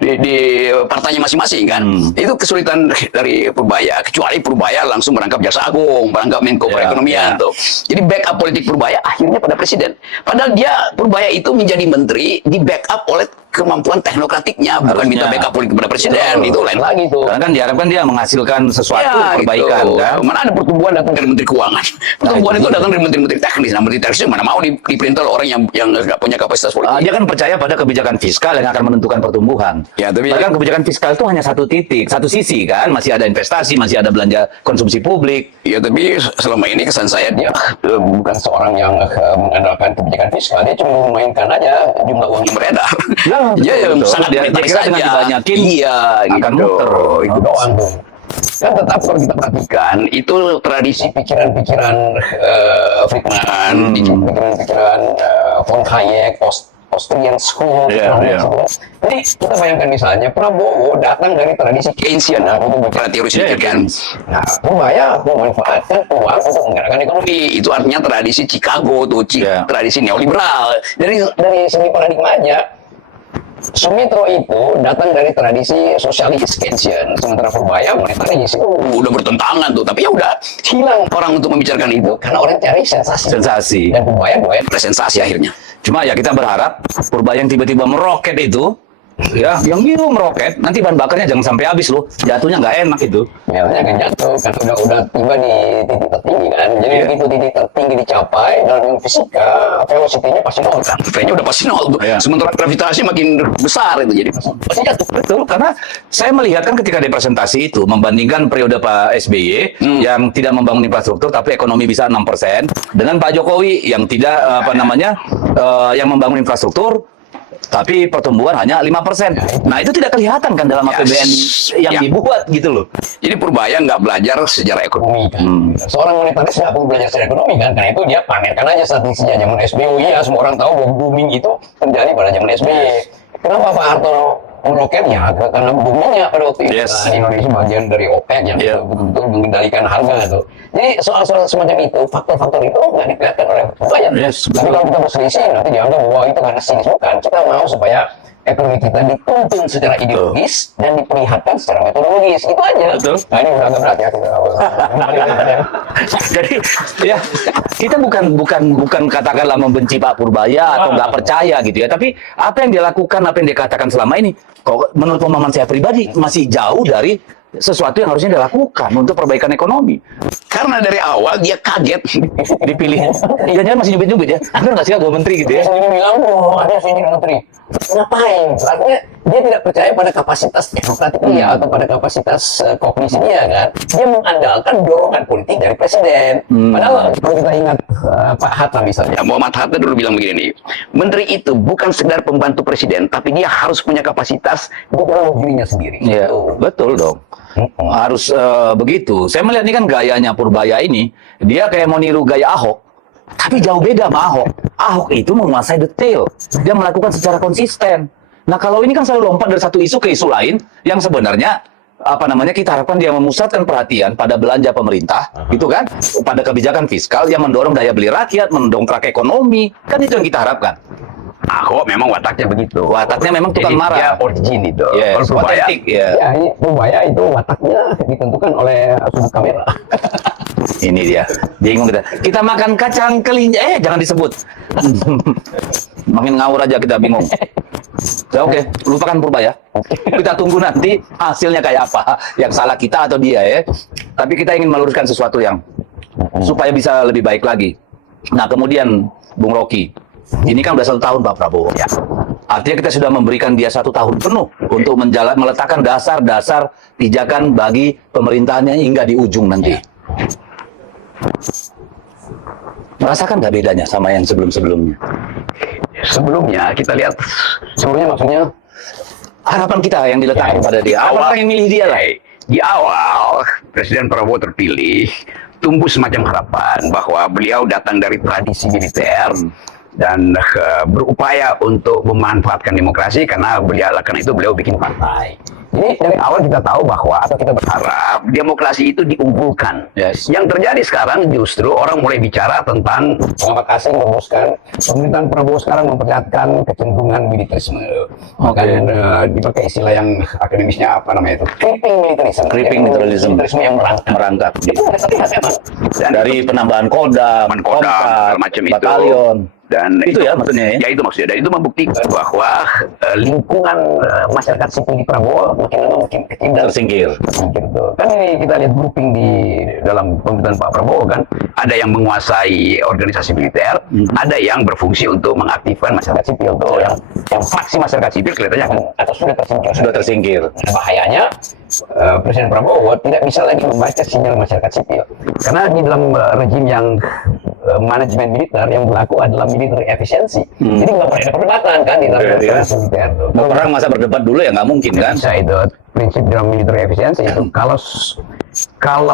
di partainya masing-masing kan. Itu kesulitan dari Purbaya. Kecuali Purbaya langsung merangkap Jaksa Agung, merangkap Menko Perekonomian tuh. Jadi backup politik Purbaya akhirnya pada presiden. Padahal Purbaya itu menjadi menteri di backup oleh kemampuan teknokratiknya, bukan minta backup politik kepada presiden. Itu lain lagi tuh. Karena kan diharapkan dia menghasilkan sesuatu perbaikan kan. Mana ada pertumbuhan datang dari menteri keuangan. Pertumbuhan itu datang dari menteri-menteri teknis. Nah, menteri teknis mana mau diperintah orang yang nggak punya kapasitas politik. Dia kan percaya pada kebijakan fiskal yang akan menentukan pertumbuhan. Ya, tapi bahkan kebijakan fiskal itu hanya satu sisi kan, masih ada investasi, masih ada belanja konsumsi publik. Ya, tapi selama ini kesan saya dia bukan seorang yang mengandalkan kebijakan fiskal, dia cuma memainkan aja jumlah uang yang beredar. Ya, yang sangat dia kira dengan dibanyakin akan muter. Itu doang tuh. Dan tetap kalau kita perhatikan itu tradisi pikiran-pikiran Friedman, pikiran-pikiran von Hayek, Austrian School. Jadi kita bayangkan misalnya Prabowo datang dari tradisi Keynesian, bukan teori sedikit kan. Nah, Purbaya memanfaatkan uang untuk menggerakkan ekonomi. Itu artinya tradisi Chicago tuh, tradisi neoliberal. Dari segi paradigma aja. Sumitro itu datang dari tradisi sosialis Keynesian, sementara Purbaya monetaris. Udah bertentangan tuh, tapi ya udah hilang orang untuk membicarakan itu karena orang cari sensasi. Dan Purbaya sensasi akhirnya. Cuma ya kita berharap Purbaya yang tiba-tiba meroket itu Ya, yang biru meroket, nanti bahan bakarnya jangan sampai habis loh. Jatuhnya nggak enak itu. Ya, akan jatuh kan udah tiba di titik tertinggi kan. Jadi begitu titik tertinggi dicapai dalam fisika, velocity-nya pasti nol kan. V-nya udah pasti nol tuh. Iya. Sementara gravitasi makin besar itu jadi Pasti jatuh. Betul, karena saya melihat kan ketika di presentasi itu membandingkan periode Pak SBY yang tidak membangun infrastruktur tapi ekonomi bisa 6% dengan Pak Jokowi yang tidak yang membangun infrastruktur tapi pertumbuhan hanya 5%. Nah, itu tidak kelihatan kan dalam APBN yang Ya. dibuat gitu loh. jadi Purbaya nggak belajar sejarah ekonomi. Seorang monetaris nggak perlu belajar sejarah ekonomi kan, karena itu dia pamerkan aja statistiknya zaman SBY. Ya, semua orang tahu bahwa booming itu terjadi pada zaman SBY. Kenapa Pak Harto meroketnya? Karena boomingnya pada waktu itu. Yes. Nah, Indonesia bagian dari OPEC yang Yeah. betul-betul mengendalikan harga itu. Jadi soal-soal semacam itu, faktor-faktor itu nggak diperlihatkan oleh Purbaya. Yes, Tapi kalau kita berselisih, nanti dianggap bahwa itu karena sinis. Bukan. Kita mau supaya ekonomi kita dituntun secara ideologis dan diperlihatkan secara metodologis. Itu aja. Betul. Nah, ini udah agak berat ya. Jadi ya kita bukan katakanlah membenci Pak Purbaya atau nggak percaya gitu ya, tapi apa yang dia lakukan, apa yang dia katakan selama ini, kok menurut pemahaman saya pribadi masih jauh dari sesuatu yang harusnya dia lakukan untuk perbaikan ekonomi. Karena dari awal dia kaget Dipilih, iya jangan masih nyubit-nyubit ya, benar nggak sih gue menteri gitu Dia ya? sendiri bilang, oh ada sini menteri. Ngapain? Artinya dia tidak percaya pada kapasitas teknokratik dia atau pada kapasitas kognisi dia kan. Dia mengandalkan dorongan politik dari presiden. Padahal kalau kita ingat Pak Hatta misalnya. Ya, Muhammad Hatta dulu bilang begini nih, menteri itu bukan sekedar pembantu presiden, tapi dia harus punya kapasitas Dia bilang dirinya sendiri. Iya, Gitu. betul dong. Harus begitu. Saya melihat ini kan gayanya Purbaya ini, dia kayak mau niru gaya Ahok, tapi jauh beda sama Ahok. Ahok itu menguasai detail, dia melakukan secara konsisten. Nah kalau ini kan selalu lompat dari satu isu ke isu lain, yang sebenarnya kita harapkan dia memusatkan perhatian pada belanja pemerintah, gitu kan, pada kebijakan fiskal yang mendorong daya beli rakyat, mendongkrak ekonomi, kan itu yang kita harapkan. Ahok memang wataknya begitu. Wataknya memang tukang Jadi marah. dia origin itu. Yes, Kalau Purbaya, otentik, ya. Ya, ini Purbaya itu wataknya ditentukan oleh sudut kamera. Ini dia, bingung kita. Kita makan kacang kelinci, jangan disebut. Makin ngawur aja kita bingung. Ya, oke, lupakan Purbaya. Kita tunggu nanti hasilnya kayak apa. Yang salah kita atau dia ya. Tapi kita ingin meluruskan sesuatu yang supaya bisa lebih baik lagi. Nah kemudian Bung Rocky, ini kan udah 1 tahun Pak Prabowo. Ya. Artinya kita sudah memberikan dia 1 tahun penuh untuk meletakkan dasar-dasar pijakan bagi pemerintahannya hingga di ujung nanti. Merasakan nggak bedanya sama yang sebelum-sebelumnya? sebelumnya kita lihat Sebelumnya maksudnya Harapan kita yang diletakkan pada dia. Awal pengen milih dia lah. di awal Presiden Prabowo terpilih, tumbuh semacam harapan bahwa beliau datang dari tradisi militer dan berupaya untuk memanfaatkan demokrasi karena beliau bikin partai. Jadi dari awal kita tahu bahwa atau kita berharap demokrasi itu diunggulkan. Yes. Yang terjadi sekarang justru orang mulai bicara tentang pengamat asing merumuskan pemerintahan Prabowo sekarang memperlihatkan kecenderungan militerisme. Bahkan dipakai istilah yang akademisnya apa namanya itu? Creeping militarism. Creeping Yaitu militarism. militarisme yang merangkak. Merangkak. Itu ada terlihat memang. dan Dari penambahan kodam, segala macam itu. batalion. Dan Itu ya maksudnya ya? Ya itu maksudnya. Dan itu membuktikan bahwa lingkungan masyarakat sipil di Prabowo makin lama makin kecil dan Tersingkir. gitu. Kan ini kita lihat grouping di dalam pemerintahan Pak Prabowo kan, ada yang menguasai organisasi militer, ada yang berfungsi untuk mengaktifkan masyarakat sipil tuh, yang fraksi masyarakat sipil kelihatannya akan atau sudah tersingkir. Sudah tersingkir. Nah, bahayanya Presiden Prabowo tidak bisa lagi membaca sinyal masyarakat sipil karena di dalam rejim yang manajemen militer yang berlaku adalah military efisiensi. Jadi nggak pernah ada perdebatan kan di dalam organisasi militer tuh. Mau perang masa berdebat dulu ya nggak mungkin kan? Bisa itu prinsip dalam military efisiensi itu. Kalau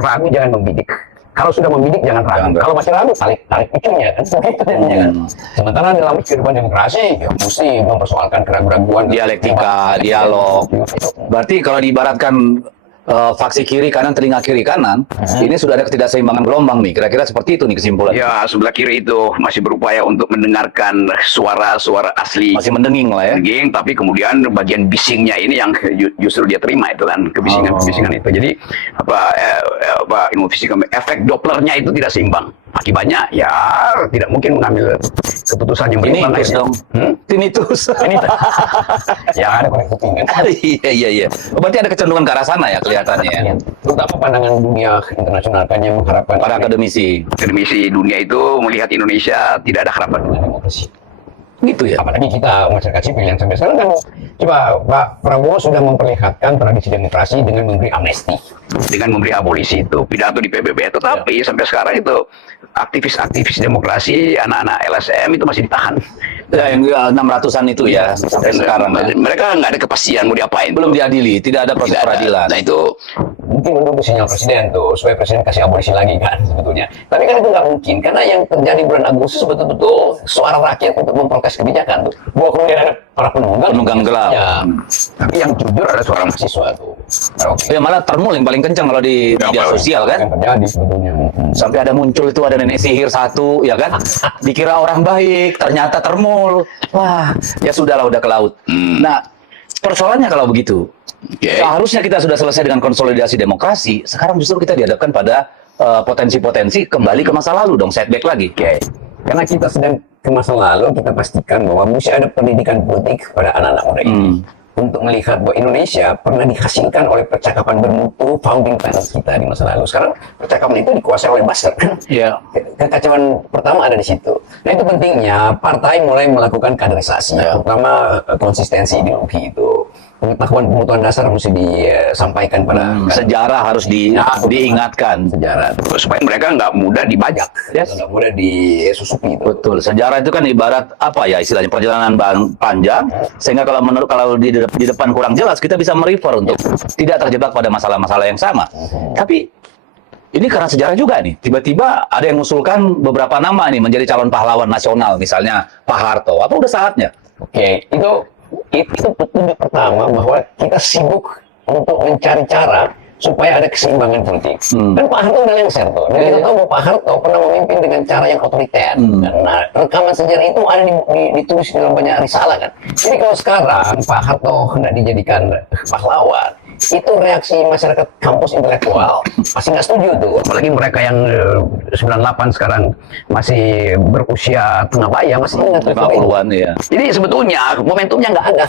ragu jangan membidik. Kalau sudah membidik jangan ragu. Jangan ragu. Kalau masih ragu tarik picunya kan. Begitu jadinya kan. Sementara dalam kehidupan demokrasi ya mesti mempersoalkan keraguan-keraguan, Dialektika, dialog. Berarti kalau diibaratkan faksi kiri kanan, telinga kiri kanan, ini sudah ada ketidakseimbangan gelombang nih. Kira-kira seperti itu nih kesimpulan. Ya, sebelah kiri itu masih berupaya untuk mendengarkan suara-suara asli. Masih mendenging lah ya. Denging, tapi kemudian bagian bisingnya ini yang justru dia terima itu kan, kebisingan-kebisingan itu. Jadi ilmu fisika, efek Dopplernya itu tidak seimbang. Akibatnya ya tidak mungkin mengambil keputusan yang Ini berimbang. terus dong. Tinnitus. Ya ada koneksi kan. Iya. Berarti ada kecenderungan ke arah sana ya kelihatannya. Ya, terutama pandangan dunia internasional kan yang mengharapkan Para akademisi. Akademisi dunia itu melihat Indonesia tidak ada harapan. demokrasi. Gitu ya. Apalagi kita masyarakat sipil yang sampai sekarang kan, coba Pak Prabowo sudah memperlihatkan tradisi demokrasi dengan memberi amnesti. Dengan memberi abolisi itu pidato di PBB, tetapi sampai sekarang itu aktivis-aktivis demokrasi anak-anak LSM itu masih ditahan. Ya, yang 600-an itu ya sampai sekarang ya. Mereka nggak ada kepastian mau diapain. Belum diadili, tidak ada proses Tidak ada. peradilan. Nah itu Mungkin menunggu sinyal presiden tuh supaya presiden kasih abolisi lagi kan sebetulnya. Tapi kan itu nggak mungkin karena yang terjadi bulan Agustus betul-betul suara rakyat untuk memprotes kebijakan tuh. Bahwa kemudian ada para penunggang gelap. Ya, tapi yang jujur ada suara mahasiswa tuh. Oke. Ya malah termul yang paling kencang kalau di media sosial kan. Yang terjadi sebetulnya. Sampai ada muncul itu ada nenek sihir satu, ya kan? Dikira orang baik, ternyata termul. Wah, ya sudahlah udah ke laut. Nah, persoalannya kalau begitu, seharusnya kita sudah selesai dengan konsolidasi demokrasi. Sekarang justru kita dihadapkan pada potensi-potensi kembali ke masa lalu dong, setback lagi. Oke. Karena kita sedang ke masa lalu, kita pastikan bahwa mesti ada pendidikan politik pada anak-anak muda ini. Untuk melihat bahwa Indonesia pernah dihasilkan oleh percakapan bermutu founding parents kita di masa lalu. Sekarang percakapan itu dikuasai oleh buzzer. Iya. Kekacauan pertama ada di situ. Nah itu pentingnya partai mulai melakukan kaderisasi, terutama konsistensi ideologi itu. Pengetahuan dasar mesti disampaikan pada Sejarah harus diingatkan. sejarah. supaya mereka nggak mudah dibajak. Yes. Nggak mudah disusupi itu. Betul. Sejarah itu kan ibarat apa ya istilahnya perjalanan panjang, sehingga kalau di depan kurang jelas kita bisa merefer untuk tidak terjebak pada masalah-masalah yang sama. Tapi ini karena sejarah juga nih. Tiba-tiba ada yang mengusulkan beberapa nama nih menjadi calon pahlawan nasional, misalnya Pak Harto. Apa udah saatnya? Oke, itu petunjuk pertama bahwa kita sibuk untuk mencari cara supaya ada keseimbangan politik. Kan Pak Harto udah lengser tuh. Dan kita tahu bahwa Pak Harto pernah memimpin dengan cara yang otoriter. Nah, rekaman sejarah itu ada ditulis dalam banyak risalah kan. Jadi kalau sekarang Pak Harto hendak dijadikan pahlawan, itu reaksi masyarakat kampus intelektual pasti nggak setuju tuh. Apalagi mereka yang 98 sekarang masih berusia tengah baya, masih ingat 50-an ya. Jadi sebetulnya momentumnya nggak ada.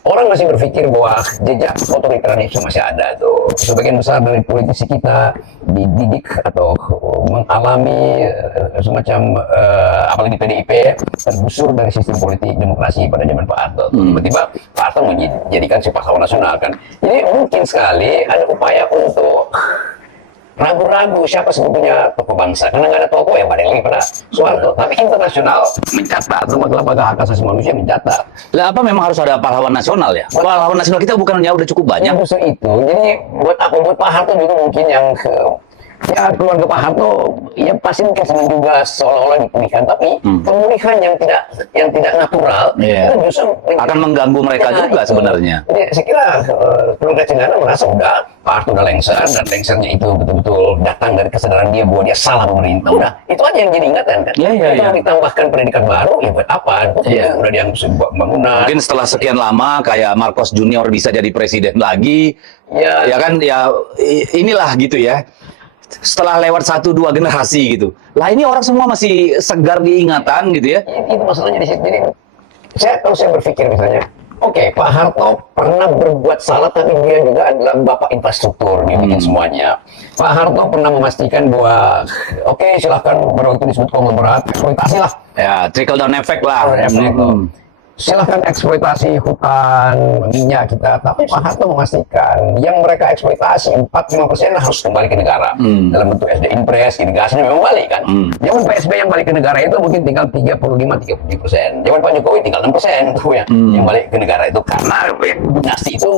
Orang masih berpikir bahwa jejak otoritarianisme masih ada tuh. Sebagian besar dari politisi kita dididik atau mengalami semacam apalagi PDIP tergusur dari sistem politik demokrasi pada zaman Pak Harto. Tiba-tiba Pak Harto menjadikan si pahlawan nasional kan. Jadi mungkin sekali ada upaya untuk ragu-ragu siapa sebetulnya tokoh bangsa, karena nggak ada tokoh yang paling lagi pada Soeharto. Tapi internasional mencatat, lembaga hak asasi manusia mencatat. Lah apa memang harus ada pahlawan nasional ya? Pahlawan nasional kita bukannya udah cukup banyak? Yang justru itu, jadi buat Pak Harto juga mungkin yang ya keluarga Pak Harto ya pasti mungkin senang juga seolah-olah dipulihkan, tapi pemulihan yang tidak natural itu justru akan mengganggu mereka juga sebenarnya. Jadi saya kira keluarga Cendana merasa udah Pak Harto udah lengser, dan lengsernya itu betul-betul datang dari kesadaran dia bahwa dia salah pemerintah. Udah itu aja yang jadi ingatan kan. Kita mau ditambahkan pendidikan baru ya buat apa? Udah dianggap sebuah bangunan. Mungkin setelah sekian lama kayak Marcos Junior bisa jadi presiden lagi, ya kan ya inilah gitu ya. Setelah lewat 1-2 generasi gitu. Lah ini orang semua masih segar diingatan gitu ya. Itu masalahnya di situ. Jadi kalau saya berpikir misalnya, oke, Pak Harto pernah berbuat salah, tapi dia juga adalah bapak infrastruktur, dia bikin semuanya. Pak Harto pernah memastikan bahwa, oke, silahkan pada waktu disebut konglomerat, eksploitasi lah. Ya, trickle down effect lah. Silahkan eksploitasi hutan, minyak kita. Tapi Pak Harto memastikan yang mereka eksploitasi 4-5% harus kembali ke negara. Dalam bentuk SD Impres, irigasinya memang balik kan. Zaman PSB yang balik ke negara itu mungkin tinggal 35-37%. Zaman Pak Jokowi tinggal 6% tuh yang balik ke negara itu. Karena dinasti itu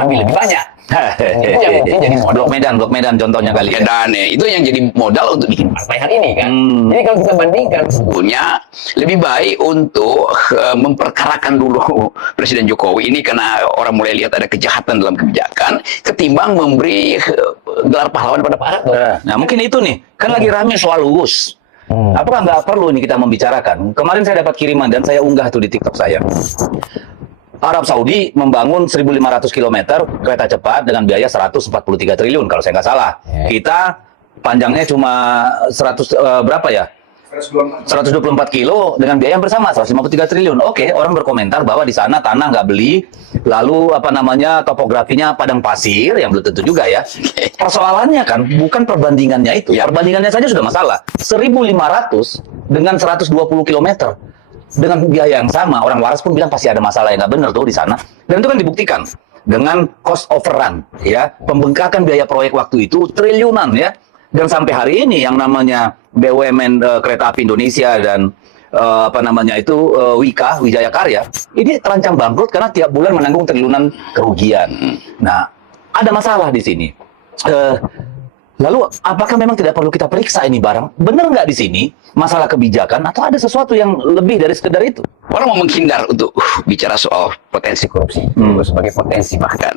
ambil lebih banyak. Itu yang mungkin jadi modal. Blok Medan contohnya kali ya. Dan itu yang jadi modal untuk bikin Partai hari ini kan. Jadi kalau kita bandingkan, punya lebih baik untuk memperkarakan dulu Presiden Jokowi ini karena orang mulai lihat ada kejahatan dalam kebijakan ketimbang memberi gelar pahlawan pada Pak Harto. Nah mungkin itu nih, kan lagi rame soal UUS. Apakah nggak perlu nih kita membicarakan? Kemarin saya dapat kiriman dan saya unggah tuh di TikTok saya. Arab Saudi membangun 1.500 km kereta cepat dengan biaya 143 triliun kalau saya nggak salah. Kita panjangnya cuma 100 berapa ya? 124 kilo dengan biaya yang bersama 153 triliun. Oke, orang berkomentar bahwa di sana tanah nggak beli, lalu apa namanya topografinya padang pasir yang belum tentu juga ya. Persoalannya kan bukan perbandingannya itu. Perbandingannya saja sudah masalah. 1.500 dengan 120 km dengan biaya yang sama, orang waras pun bilang pasti ada masalah yang nggak benar tuh di sana. Dan itu kan dibuktikan dengan cost overrun, ya, pembengkakan biaya proyek waktu itu triliunan ya. Dan sampai hari ini yang namanya BUMN Kereta Api Indonesia dan apa namanya itu Wika, Wijaya Karya, ini terancam bangkrut karena tiap bulan menanggung triliunan kerugian. Nah, ada masalah di sini. Lalu apakah memang tidak perlu kita periksa ini barang? Benar nggak di sini masalah kebijakan atau ada sesuatu yang lebih dari sekedar itu? Orang mau menghindar untuk bicara soal potensi korupsi sebagai potensi bahkan.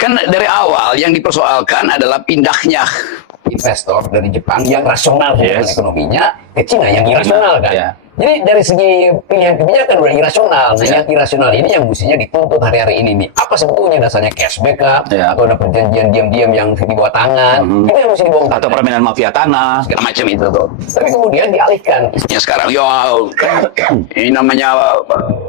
Kan dari awal yang dipersoalkan adalah pindahnya investor dari Jepang yang rasional ekonominya ke Cina yang irasional kan. Ya. Jadi dari segi pilihan kebijakan udah irasional. Nah, yang irasional ini yang mestinya dituntut hari-hari ini nih. Apa sebetulnya dasarnya cashback kah? Atau ada perjanjian diam-diam yang di bawah tangan? Itu yang mesti dibongkar. Atau permainan mafia tanah, Segala macam itu tuh. Tapi kemudian dialihkan. Ya sekarang, ini namanya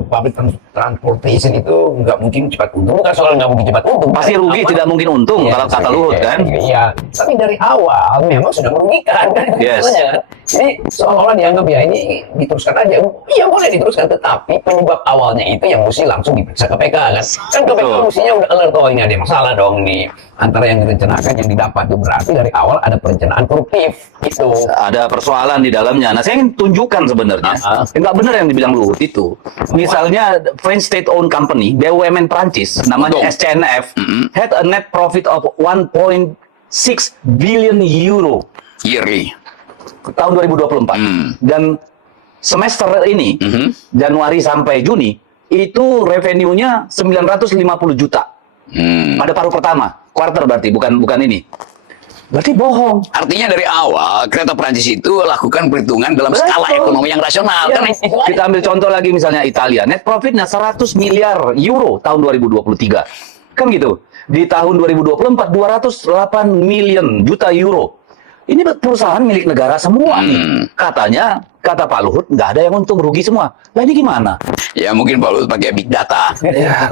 public transportation itu nggak mungkin cepat untung. Bukan soal nggak mungkin cepat untung. pasti rugi, tidak mungkin untung kalau kata Luhut kan. Iya. Tapi dari awal memang sudah merugikan kan. Yes. Kan? Jadi seolah-olah dianggap ya ini diteruskan aja. Iya boleh diteruskan, tetapi penyebab awalnya itu yang mesti langsung diperiksa KPK kan. Kan KPK mestinya udah alert, oh ini ada masalah dong nih. Antara yang direncanakan yang didapat itu berarti dari awal ada perencanaan koruptif itu. Ada persoalan di dalamnya. Nah, saya ingin tunjukkan sebenarnya. Nggak benar yang dibilang Luhut itu. Misalnya French state-owned company, BUMN Prancis, namanya SCNF, had a net profit of 1.6 billion euro Yearly. tahun 2024. Dan semester ini, Januari sampai Juni, itu revenue-nya 950 juta. Pada paruh pertama, quarter berarti, bukan ini. Berarti bohong. Artinya dari awal kereta Prancis itu lakukan perhitungan dalam skala ekonomi yang rasional. Ya, Karena itu kita ambil contoh lagi misalnya Italia, net profitnya 100 miliar euro tahun 2023. Kan gitu. Di tahun 2024 208 million juta euro. Ini perusahaan milik negara semua nih. Katanya, kata Pak Luhut, nggak ada yang untung, rugi semua. Lah ini gimana? ya mungkin Pak Luhut pakai big data. Ya,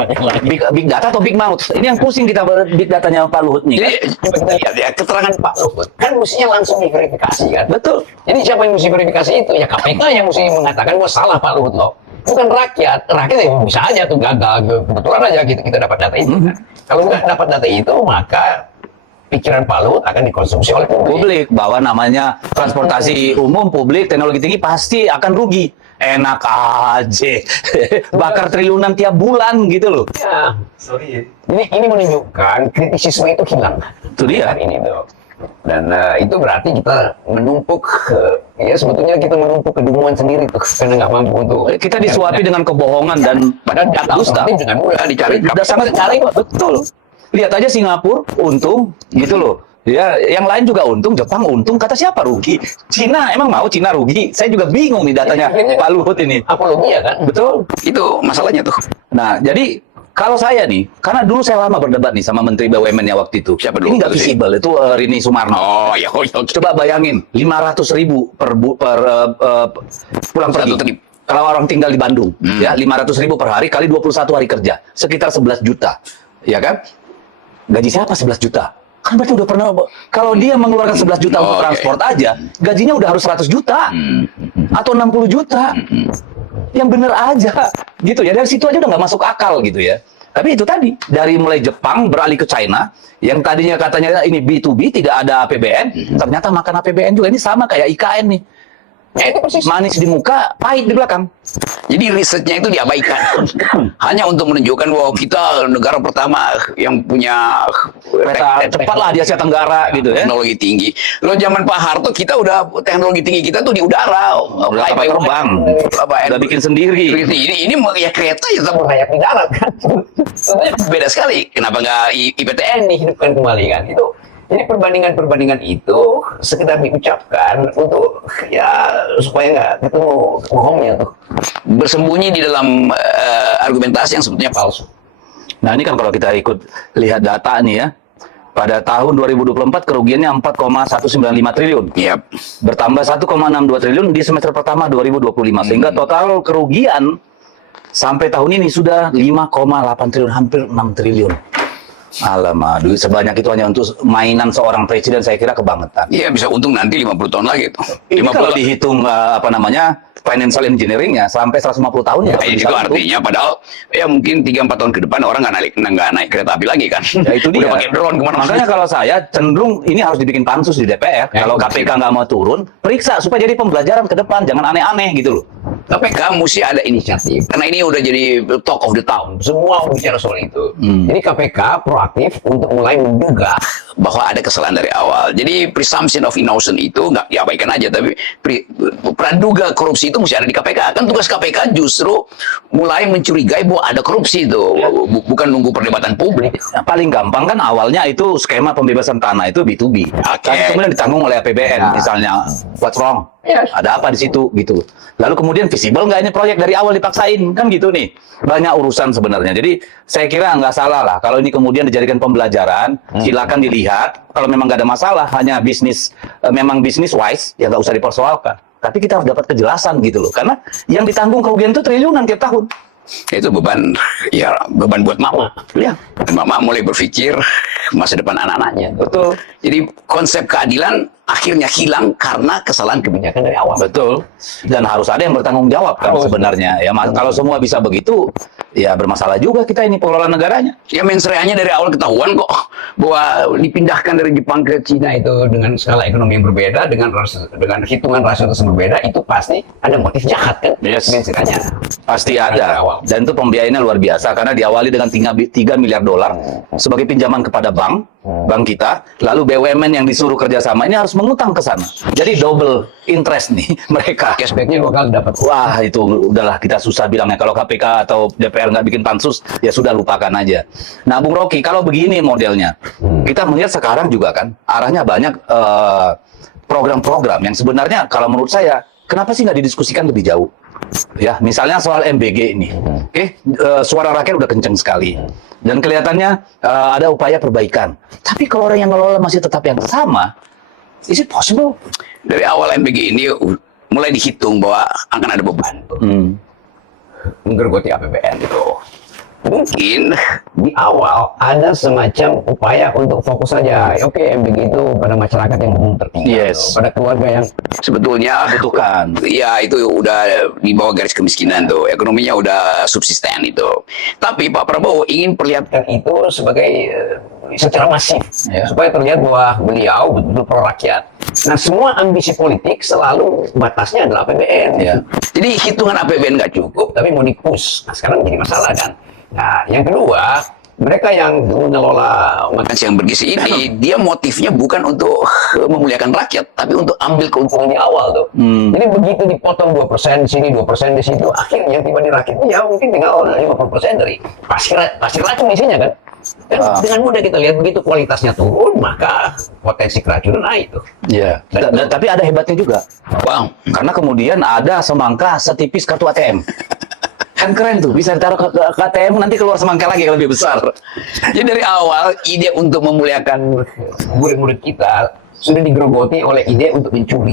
big data atau big mouth? Ini yang pusing kita big datanya Pak Luhut nih. Jadi coba kita lihat ya keterangan Pak Luhut kan mestinya langsung diverifikasi kan. Betul. Jadi siapa yang mesti verifikasi itu? Ya KPK yang mesti mengatakan bahwa salah Pak Luhut loh. Bukan rakyat. Rakyat ya bisa aja tuh gagal. Kebetulan aja kita dapat data itu. Kan. Kalau nggak dapat data itu maka pikiran Pak Luhut akan dikonsumsi oleh publik. Bahwa namanya transportasi umum, publik, teknologi tinggi pasti akan rugi. Enak aja. Bakar triliunan tiap bulan gitu loh. Ya. Sorry. Ini menunjukkan kritisisme itu hilang. Itu dia. Hari ini tuh. Dan itu berarti kita menumpuk, ya sebetulnya kita menumpuk kedunguan sendiri tuh, karena nggak mampu untuk. Kita disuapi dengan kebohongan dan padahal data dusta. dengan mudah dicari. Udah sangat cari kok, betul. Lihat aja Singapura untung, gitu loh. Ya, yang lain juga untung, Jepang untung. Kata siapa rugi? Cina, emang mau Cina rugi? Saya juga bingung nih datanya Pak Luhut ini. Apa rugi ya kan? Betul. Itu masalahnya tuh. Nah, jadi kalau saya nih, karena dulu saya lama berdebat nih sama Menteri BUMN-nya waktu itu. Siapa dulu? Ini nggak visible, itu Rini Sumarno. Oh ya, Coba bayangin, 500.000 per pulang pergi. Satu trip. Kalau orang tinggal di Bandung, ya 500.000 per hari kali 21 hari kerja, sekitar 11 juta, ya kan? Gaji siapa 11 juta? Kan berarti udah pernah, kalau dia mengeluarkan 11 juta untuk transport aja, gajinya udah harus 100 juta atau 60 juta. Yang bener aja, gitu ya. Dari situ aja udah nggak masuk akal gitu ya. Tapi itu tadi, dari mulai Jepang beralih ke China, yang tadinya katanya ini B2B tidak ada APBN, ternyata makan APBN juga. Ini sama kayak IKN nih. Ya itu persis. Manis di muka, pahit di belakang. Jadi risetnya itu diabaikan. Hanya untuk menunjukkan bahwa kita negara pertama yang punya Kereta cepat lah di Asia Tenggara gitu ya. teknologi tinggi. Lo zaman Pak Harto kita udah teknologi tinggi kita tuh di udara. Udah kapal terbang, udah bikin sendiri. Ini ya kereta ya sama layak di darat kan. Tentunya beda sekali. Kenapa nggak IPTN dihidupkan kembali kan? Itu jadi perbandingan-perbandingan itu sekedar diucapkan untuk ya supaya nggak ketemu bohongnya tuh. Bersembunyi di dalam argumentasi yang sebetulnya palsu. Nah ini kan kalau kita ikut lihat data nih ya, Pada tahun 2024 kerugiannya 4,195 triliun. Yap. Bertambah 1,62 triliun di semester pertama 2025. Sehingga total kerugian sampai tahun ini sudah 5,8 triliun, hampir 6 triliun. Alamak, duit sebanyak itu hanya untuk mainan seorang presiden, saya kira kebangetan. Iya, bisa untung nanti 50 tahun lagi tuh. Ini 50 kalau dihitung financial engineeringnya sampai 150 tahun ya. itu artinya padahal ya mungkin 3-4 tahun ke depan orang nggak naik kereta api lagi kan. Ya itu dia. Udah pakai drone kemana-mana. Makanya kalau saya cenderung ini harus dibikin pansus di DPR. Ya, Kalau itu KPK nggak mau turun, periksa supaya jadi pembelajaran ke depan, jangan aneh-aneh gitu loh. KPK mesti ada inisiatif karena ini udah jadi talk of the town. Semua bicara soal itu. Jadi KPK proaktif untuk mulai menduga Bahwa ada kesalahan dari awal. Jadi presumption of innocence itu nggak diabaikan aja, tapi praduga korupsi itu mesti ada di KPK. Kan tugas KPK justru mulai mencurigai bahwa ada korupsi itu, bukan nunggu perdebatan publik. Yang paling gampang kan awalnya itu skema pembebasan tanah itu B2B. Oke. Tapi kemudian ditanggung oleh APBN misalnya. What's wrong? Yes. Ada apa di situ gitu. Lalu kemudian visible nggak ini proyek dari awal dipaksain kan gitu nih. Banyak urusan sebenarnya. Jadi saya kira nggak salah lah kalau ini kemudian dijadikan pembelajaran. Silakan dilihat. Kalau memang nggak ada masalah, hanya bisnis memang bisnis wise ya nggak usah dipersoalkan. Tapi kita harus dapat kejelasan gitu loh. Karena yang ditanggung kerugian itu triliunan tiap tahun. Itu beban buat mama. Ya, Dan mama mulai berpikir masa depan anak-anaknya. betul. Jadi konsep keadilan akhirnya hilang karena kesalahan kebijakan dari awal. Betul. Dan harus ada yang bertanggung jawab kan sebenarnya. Ya kalau semua bisa begitu, ya bermasalah juga kita ini pengelola negaranya. Ya mensreanya dari awal ketahuan kok bahwa dipindahkan dari Jepang ke Cina itu dengan skala ekonomi yang berbeda, dengan hitungan rasio yang berbeda, itu pasti ada motif jahat kan? Yes. Mensreanya. Pasti Dari ada. awal. Dan itu pembiayaannya luar biasa karena diawali dengan 3 miliar dolar sebagai pinjaman kepada bank kita, lalu BUMN yang disuruh kerjasama ini harus mengutang ke sana. Jadi double interest nih mereka. Cashbacknya bakal dapat. Wah itu udahlah kita susah bilangnya kalau KPK atau DPR nggak bikin pansus ya sudah lupakan aja. Nah Bung Rocky kalau begini modelnya kita melihat sekarang juga kan arahnya banyak program-program yang sebenarnya kalau menurut saya kenapa sih nggak didiskusikan lebih jauh? Ya misalnya soal MBG ini, suara rakyat udah kenceng sekali dan kelihatannya ada upaya perbaikan. Tapi kalau orang yang ngelola masih tetap yang sama, is it possible? Dari awal MBG ini mulai dihitung bahwa akan ada beban menggerogoti APBN itu. Mungkin di awal ada semacam upaya untuk fokus saja. Oke, MBG itu pada masyarakat yang belum tertinggal, Yes. pada keluarga yang sebetulnya Butuhkan. ya itu udah di bawah garis kemiskinan tuh, ekonominya udah subsisten itu. Tapi Pak Prabowo ingin perlihatkan itu sebagai secara masif Ya. supaya terlihat bahwa beliau betul-betul pro rakyat. Nah, semua ambisi politik selalu batasnya adalah APBN. Ya. jadi hitungan APBN nggak cukup. Tapi mau di-push. Nah, sekarang jadi masalah kan. Nah, yang kedua, mereka yang mengelola Makan siang bergizi ini dia motifnya bukan untuk memuliakan rakyat, tapi untuk ambil keuntungan di awal tuh. Jadi begitu dipotong 2% di sini, 2% di situ, akhirnya tiba di rakyat ya mungkin tinggal 50% dari pasti racun isinya kan. Dan dengan mudah kita lihat begitu kualitasnya turun, maka potensi keracunan naik tuh. Ya. Tapi ada hebatnya juga. Bang. Karena kemudian ada semangka setipis kartu ATM. Kan keren tuh, bisa ditaruh ke ATM nanti keluar semangka lagi yang lebih besar. Jadi dari awal ide untuk memuliakan Murid-murid kita sudah digerogoti oleh ide untuk mencuri.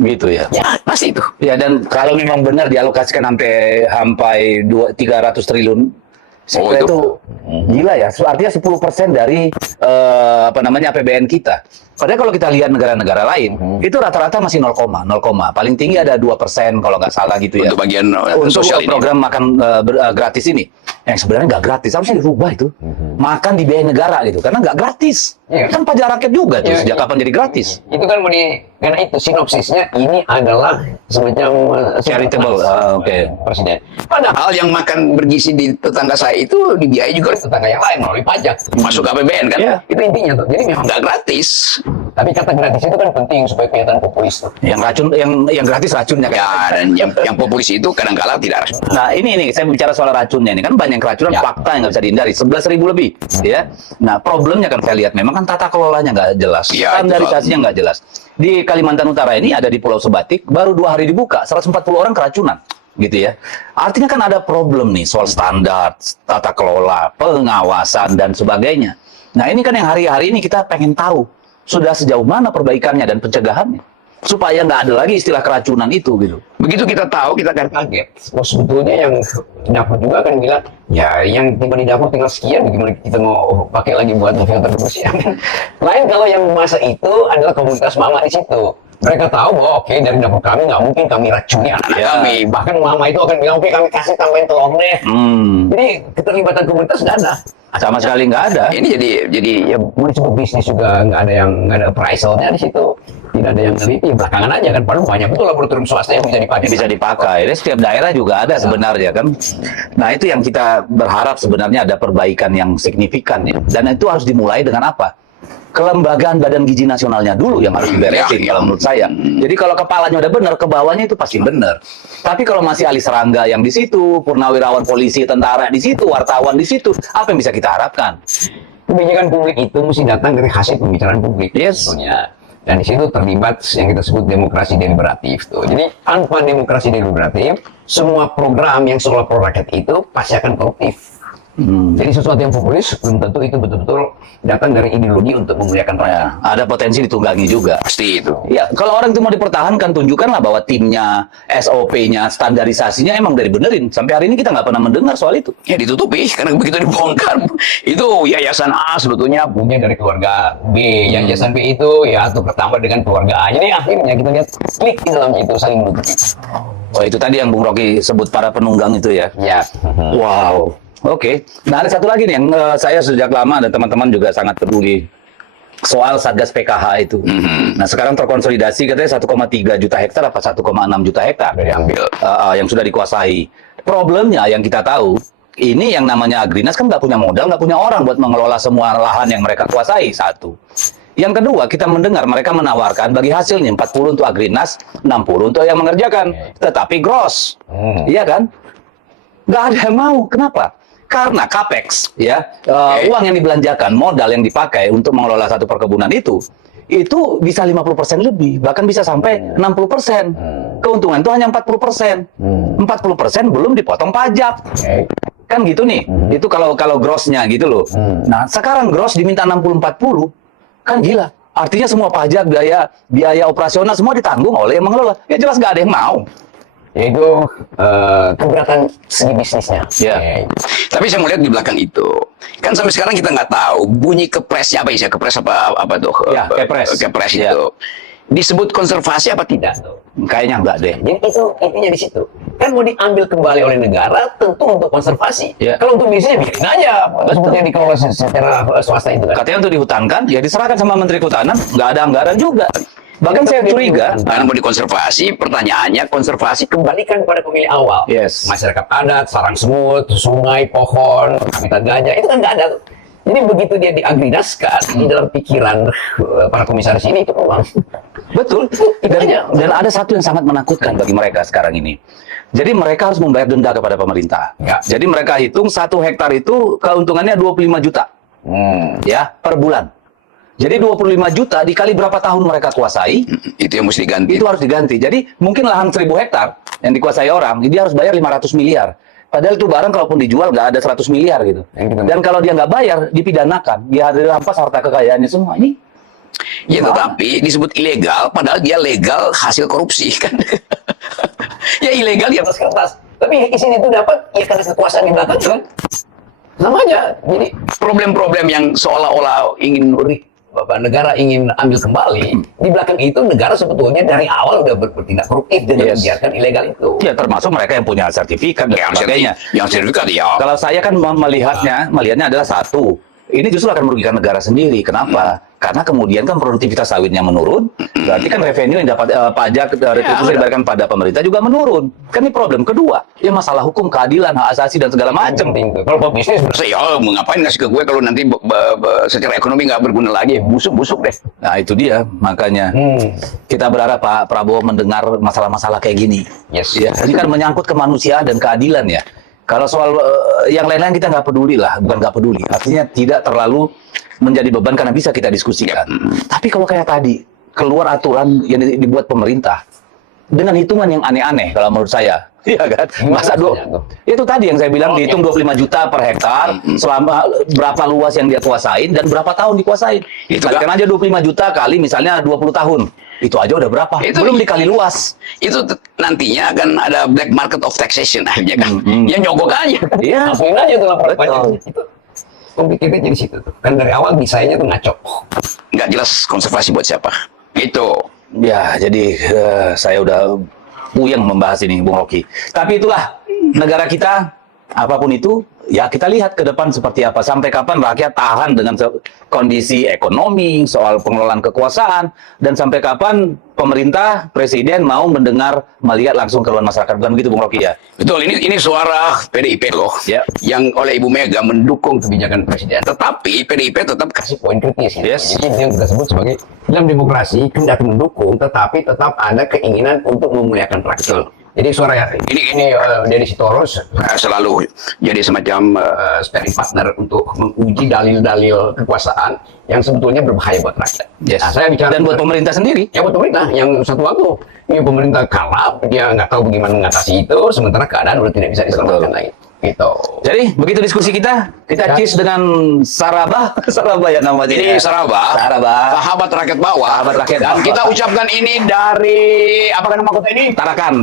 Gitu ya. ya pasti itu. Ya dan kalau memang benar dialokasikan sampai 300 triliun, saya Oh, kira itu. itu gila ya. Artinya 10% dari APBN kita. Padahal kalau kita lihat negara-negara lain, itu rata-rata masih 0, paling tinggi ada 2% kalau nggak salah gitu ya. Untuk bagian Untuk sosial ini. program makan gratis ini, yang sebenarnya nggak gratis, harusnya dirubah itu. Makan dibiayai negara gitu, karena nggak gratis. Iya. Kan pajak rakyat juga tuh, Iya, sejak iya. kapan jadi gratis? Itu kan karena itu sinopsisnya ini adalah semacam Charitable, oke. presiden. Padahal Hal yang makan bergizi di tetangga saya itu dibiayai juga oleh tetangga yang lain melalui pajak. masuk APBN kan? Iya. Itu intinya tuh. Jadi memang Nggak gratis. tapi kata gratis itu kan penting supaya kelihatan populis tuh. Yang racun, yang gratis racunnya kan. Ya, dan yang populis itu kadang-kala tidak resmi. Nah ini saya bicara soal racunnya ini kan banyak keracunan Ya. fakta yang nggak bisa dihindari 11.000 lebih ya. Nah problemnya kan saya lihat memang kan tata kelolanya nggak jelas, Ya, standarisasinya nggak jelas. Di Kalimantan Utara ini ada di Pulau Sebatik baru 2 hari dibuka 140 orang keracunan. gitu ya. Artinya kan ada problem nih soal standar, tata kelola, pengawasan dan sebagainya. Nah ini kan yang hari-hari ini kita pengen tahu sudah sejauh mana perbaikannya dan pencegahannya supaya nggak ada lagi istilah keracunan itu gitu. Begitu kita tahu, kita akan Kaget. Oh, sebetulnya yang dapur juga kan bilang, ya yang tiba di dapur tinggal sekian, bagaimana kita mau pakai lagi buat filter kebersihan. Lain kalau yang memasak itu adalah komunitas mama di situ. Mereka tahu bahwa oke, dari dapur kami nggak mungkin kami racuni anak-anak Ya. kami. Bahkan mama itu akan bilang, oke kami kasih tambahin telur deh. Jadi keterlibatan komunitas nggak ada. Sama sekali nggak ada. ini jadi Ya mau disebut bisnis juga nggak ada appraisalnya di situ. Tidak ada yang teliti, belakangan aja kan. Padahal banyak betul laboratorium swasta yang bisa dipakai. Bisa dipakai. Ini setiap daerah juga ada sebenarnya kan. Nah itu yang kita berharap sebenarnya ada perbaikan yang signifikan ya. Dan itu harus dimulai dengan apa? Kelembagaan Badan Gizi Nasionalnya dulu yang harus diberesin kalau menurut saya. Jadi kalau kepalanya udah benar, ke bawahnya itu pasti benar. Tapi kalau masih ahli serangga yang di situ, purnawirawan polisi, tentara di situ, wartawan di situ, apa yang bisa kita harapkan? Kebijakan publik itu mesti datang dari hasil pembicaraan publik. Yes. Sebetulnya. Dan di situ terlibat yang kita sebut demokrasi deliberatif tuh. Jadi tanpa demokrasi deliberatif, semua program yang seolah pro rakyat itu pasti akan koruptif. Jadi sesuatu yang populis belum tentu itu betul-betul datang dari ideologi untuk memuliakan rakyat. Ya, ada potensi ditunggangi juga. pasti itu. Ya, kalau orang itu mau dipertahankan, tunjukkanlah bahwa timnya, SOP-nya, standarisasinya emang dari benerin. Sampai hari ini kita nggak pernah mendengar soal itu. Ya ditutupi karena begitu dibongkar itu yayasan A sebetulnya Punya dari keluarga B, yang yayasan B itu ya atau bertambah dengan keluarga A. Jadi akhirnya kita lihat klik di dalam itu saling menutupi. Oh, itu tadi yang Bung Rocky sebut para penunggang itu ya. Ya. Wow. Oke. Nah, ada satu lagi nih yang saya sejak lama dan teman-teman juga sangat peduli soal Satgas PKH itu. Nah, sekarang terkonsolidasi katanya 1,3 juta hektar apa 1,6 juta hektar Dari ambil. yang sudah dikuasai. Problemnya yang kita tahu, ini yang namanya Agrinas kan nggak punya modal, nggak punya orang buat mengelola semua lahan yang mereka kuasai, satu. Yang kedua, kita mendengar mereka menawarkan bagi hasilnya 40 untuk Agrinas, 60 untuk yang mengerjakan. Tetapi gross. Iya kan? Nggak ada yang mau. Kenapa? Karena capex, ya, uang yang dibelanjakan, modal yang dipakai untuk mengelola satu perkebunan itu bisa 50% lebih, bahkan bisa sampai 60%. Keuntungan itu hanya 40%. 40% belum dipotong pajak. Kan gitu nih. Itu kalau grossnya gitu loh. Nah, sekarang gross diminta 60-40, kan gila. Artinya semua pajak, biaya operasional semua ditanggung oleh yang mengelola. Ya jelas nggak ada yang mau. Yaitu keberatan segi bisnisnya. Ya. Tapi saya melihat di belakang itu, kan sampai sekarang kita nggak tahu bunyi kepresnya apa ya, kepres apa tuh? Ya, kepres. Kepres Ya. itu disebut konservasi apa tidak? Kayaknya enggak deh. Jadi itu intinya di situ. Kan mau diambil kembali oleh negara tentu untuk konservasi. Ya. Kalau untuk bisnis biarin aja. Seperti yang dikelola secara swasta itu kan. Katanya untuk dihutankan, ya diserahkan sama Menteri Kehutanan, nggak ada anggaran juga. Bahkan saya curiga, Karena mau dikonservasi, pertanyaannya konservasi Kembalikan kepada pemilih awal. Yes. Masyarakat adat, sarang semut, sungai, pohon, habitat gajah, itu kan nggak ada tuh. Jadi begitu dia diagrinaskan di dalam pikiran para komisaris ini itu uang. betul. Dan ada satu yang sangat menakutkan bagi mereka sekarang ini. Jadi mereka harus membayar denda kepada pemerintah. Ya. Jadi mereka hitung 1 hektar itu keuntungannya 25 juta. Ya, per bulan. Jadi 25 juta dikali berapa tahun mereka kuasai, itu yang mesti diganti. itu harus diganti. Jadi mungkin lahan 1000 hektar yang dikuasai orang, dia harus bayar 500 miliar. Padahal itu barang kalaupun dijual nggak ada 100 miliar gitu. Dan kalau dia nggak bayar, dipidanakan. Dia dirampas harta kekayaannya semua. Ini Ya tetapi disebut ilegal, padahal dia legal hasil korupsi kan. Ya ilegal ya. Atas kertas. Tapi isinya itu dapat ya karena kekuasaan di belakang kan. Sama aja. Jadi Problem-problem yang seolah-olah ingin negara ingin ambil kembali, di belakang itu negara sebetulnya dari awal udah bertindak koruptif dengan Yes. membiarkan ilegal itu. ya termasuk mereka yang punya sertifikat dan sebagainya. yang sertifikat ya. Kalau saya kan melihatnya adalah satu, ini justru akan merugikan negara sendiri. Kenapa? Karena kemudian kan produktivitas sawitnya menurun, berarti kan revenue yang dapat pajak retribusi diberikan pada pemerintah juga menurun. Kan ini problem kedua, ya masalah hukum, keadilan, hak asasi dan segala macam. Penting tuh. Kalau pebisnis Ya, mau ngapain ngasih ke gue kalau nanti secara ekonomi nggak berguna lagi, busuk-busuk deh. Nah itu dia, makanya kita berharap Pak Prabowo mendengar masalah-masalah kayak gini. Yes. Ya, ini kan menyangkut kemanusiaan dan keadilan ya. Kalau soal yang lain-lain kita nggak peduli lah, bukan nggak peduli. Artinya tidak terlalu menjadi beban karena bisa kita diskusikan. Tapi kalau kayak tadi, keluar aturan yang dibuat pemerintah dengan hitungan yang aneh-aneh kalau menurut saya. Iya kan? Masa maksudnya tuh? itu tadi yang saya bilang dihitung 25 juta per hektar selama berapa luas yang dia kuasain dan berapa tahun dikuasain. Itu Kalikan aja 25 juta kali misalnya 20 tahun. Itu aja udah berapa? Itu- Belum dikali luas. Itu nantinya akan ada black market of taxation akhirnya kan. Ya nyogok aja. Iya. Langsungin aja tuh laporan Betul. pajak itu. Kompetitifnya jadi situ tuh. Kan dari awal desainnya tuh ngaco. Nggak jelas konservasi buat siapa. Gitu. Ya, jadi saya udah puyeng membahas ini, Bung Rocky. Tapi itulah negara kita, apapun itu, ya kita lihat ke depan seperti apa. Sampai kapan rakyat tahan dengan kondisi ekonomi, soal pengelolaan kekuasaan, dan sampai kapan pemerintah, presiden mau mendengar, melihat langsung keluhan masyarakat. Bukan begitu, Bung Rocky ya? Betul, ini suara PDIP loh. Ya. Yang oleh Ibu Mega mendukung kebijakan presiden. Tetapi PDIP tetap kasih Poin kritis ya. Yes. Jadi itu yang kita sebut sebagai dalam demokrasi kendati mendukung, tetapi tetap ada keinginan untuk memuliakan rakyat. Jadi suara ini dari Sitorus selalu jadi semacam sparring partner untuk menguji dalil-dalil kekuasaan yang sebetulnya berbahaya buat rakyat. Yes. Nah, saya bicara Dan buat pemerintah sendiri. ya buat pemerintah yang satu waktu ini pemerintah kalap, dia nggak tahu bagaimana mengatasi itu, sementara keadaan udah tidak bisa diselamatkan lagi. Gitu. Jadi, begitu diskusi kita. Kita Ya. cheers dengan Saraba. Saraba ya namanya. ini Saraba, sahabat rakyat bawah. Sahabat rakyat Dan bawah. kita ucapkan ini dari apa nama kota ini? Tarakan.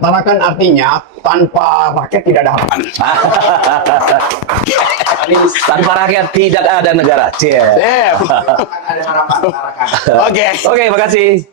Tarakan artinya tanpa rakyat tidak ada harapan. Tanpa rakyat tidak ada negara. Cheers. Oke. Oke, makasih.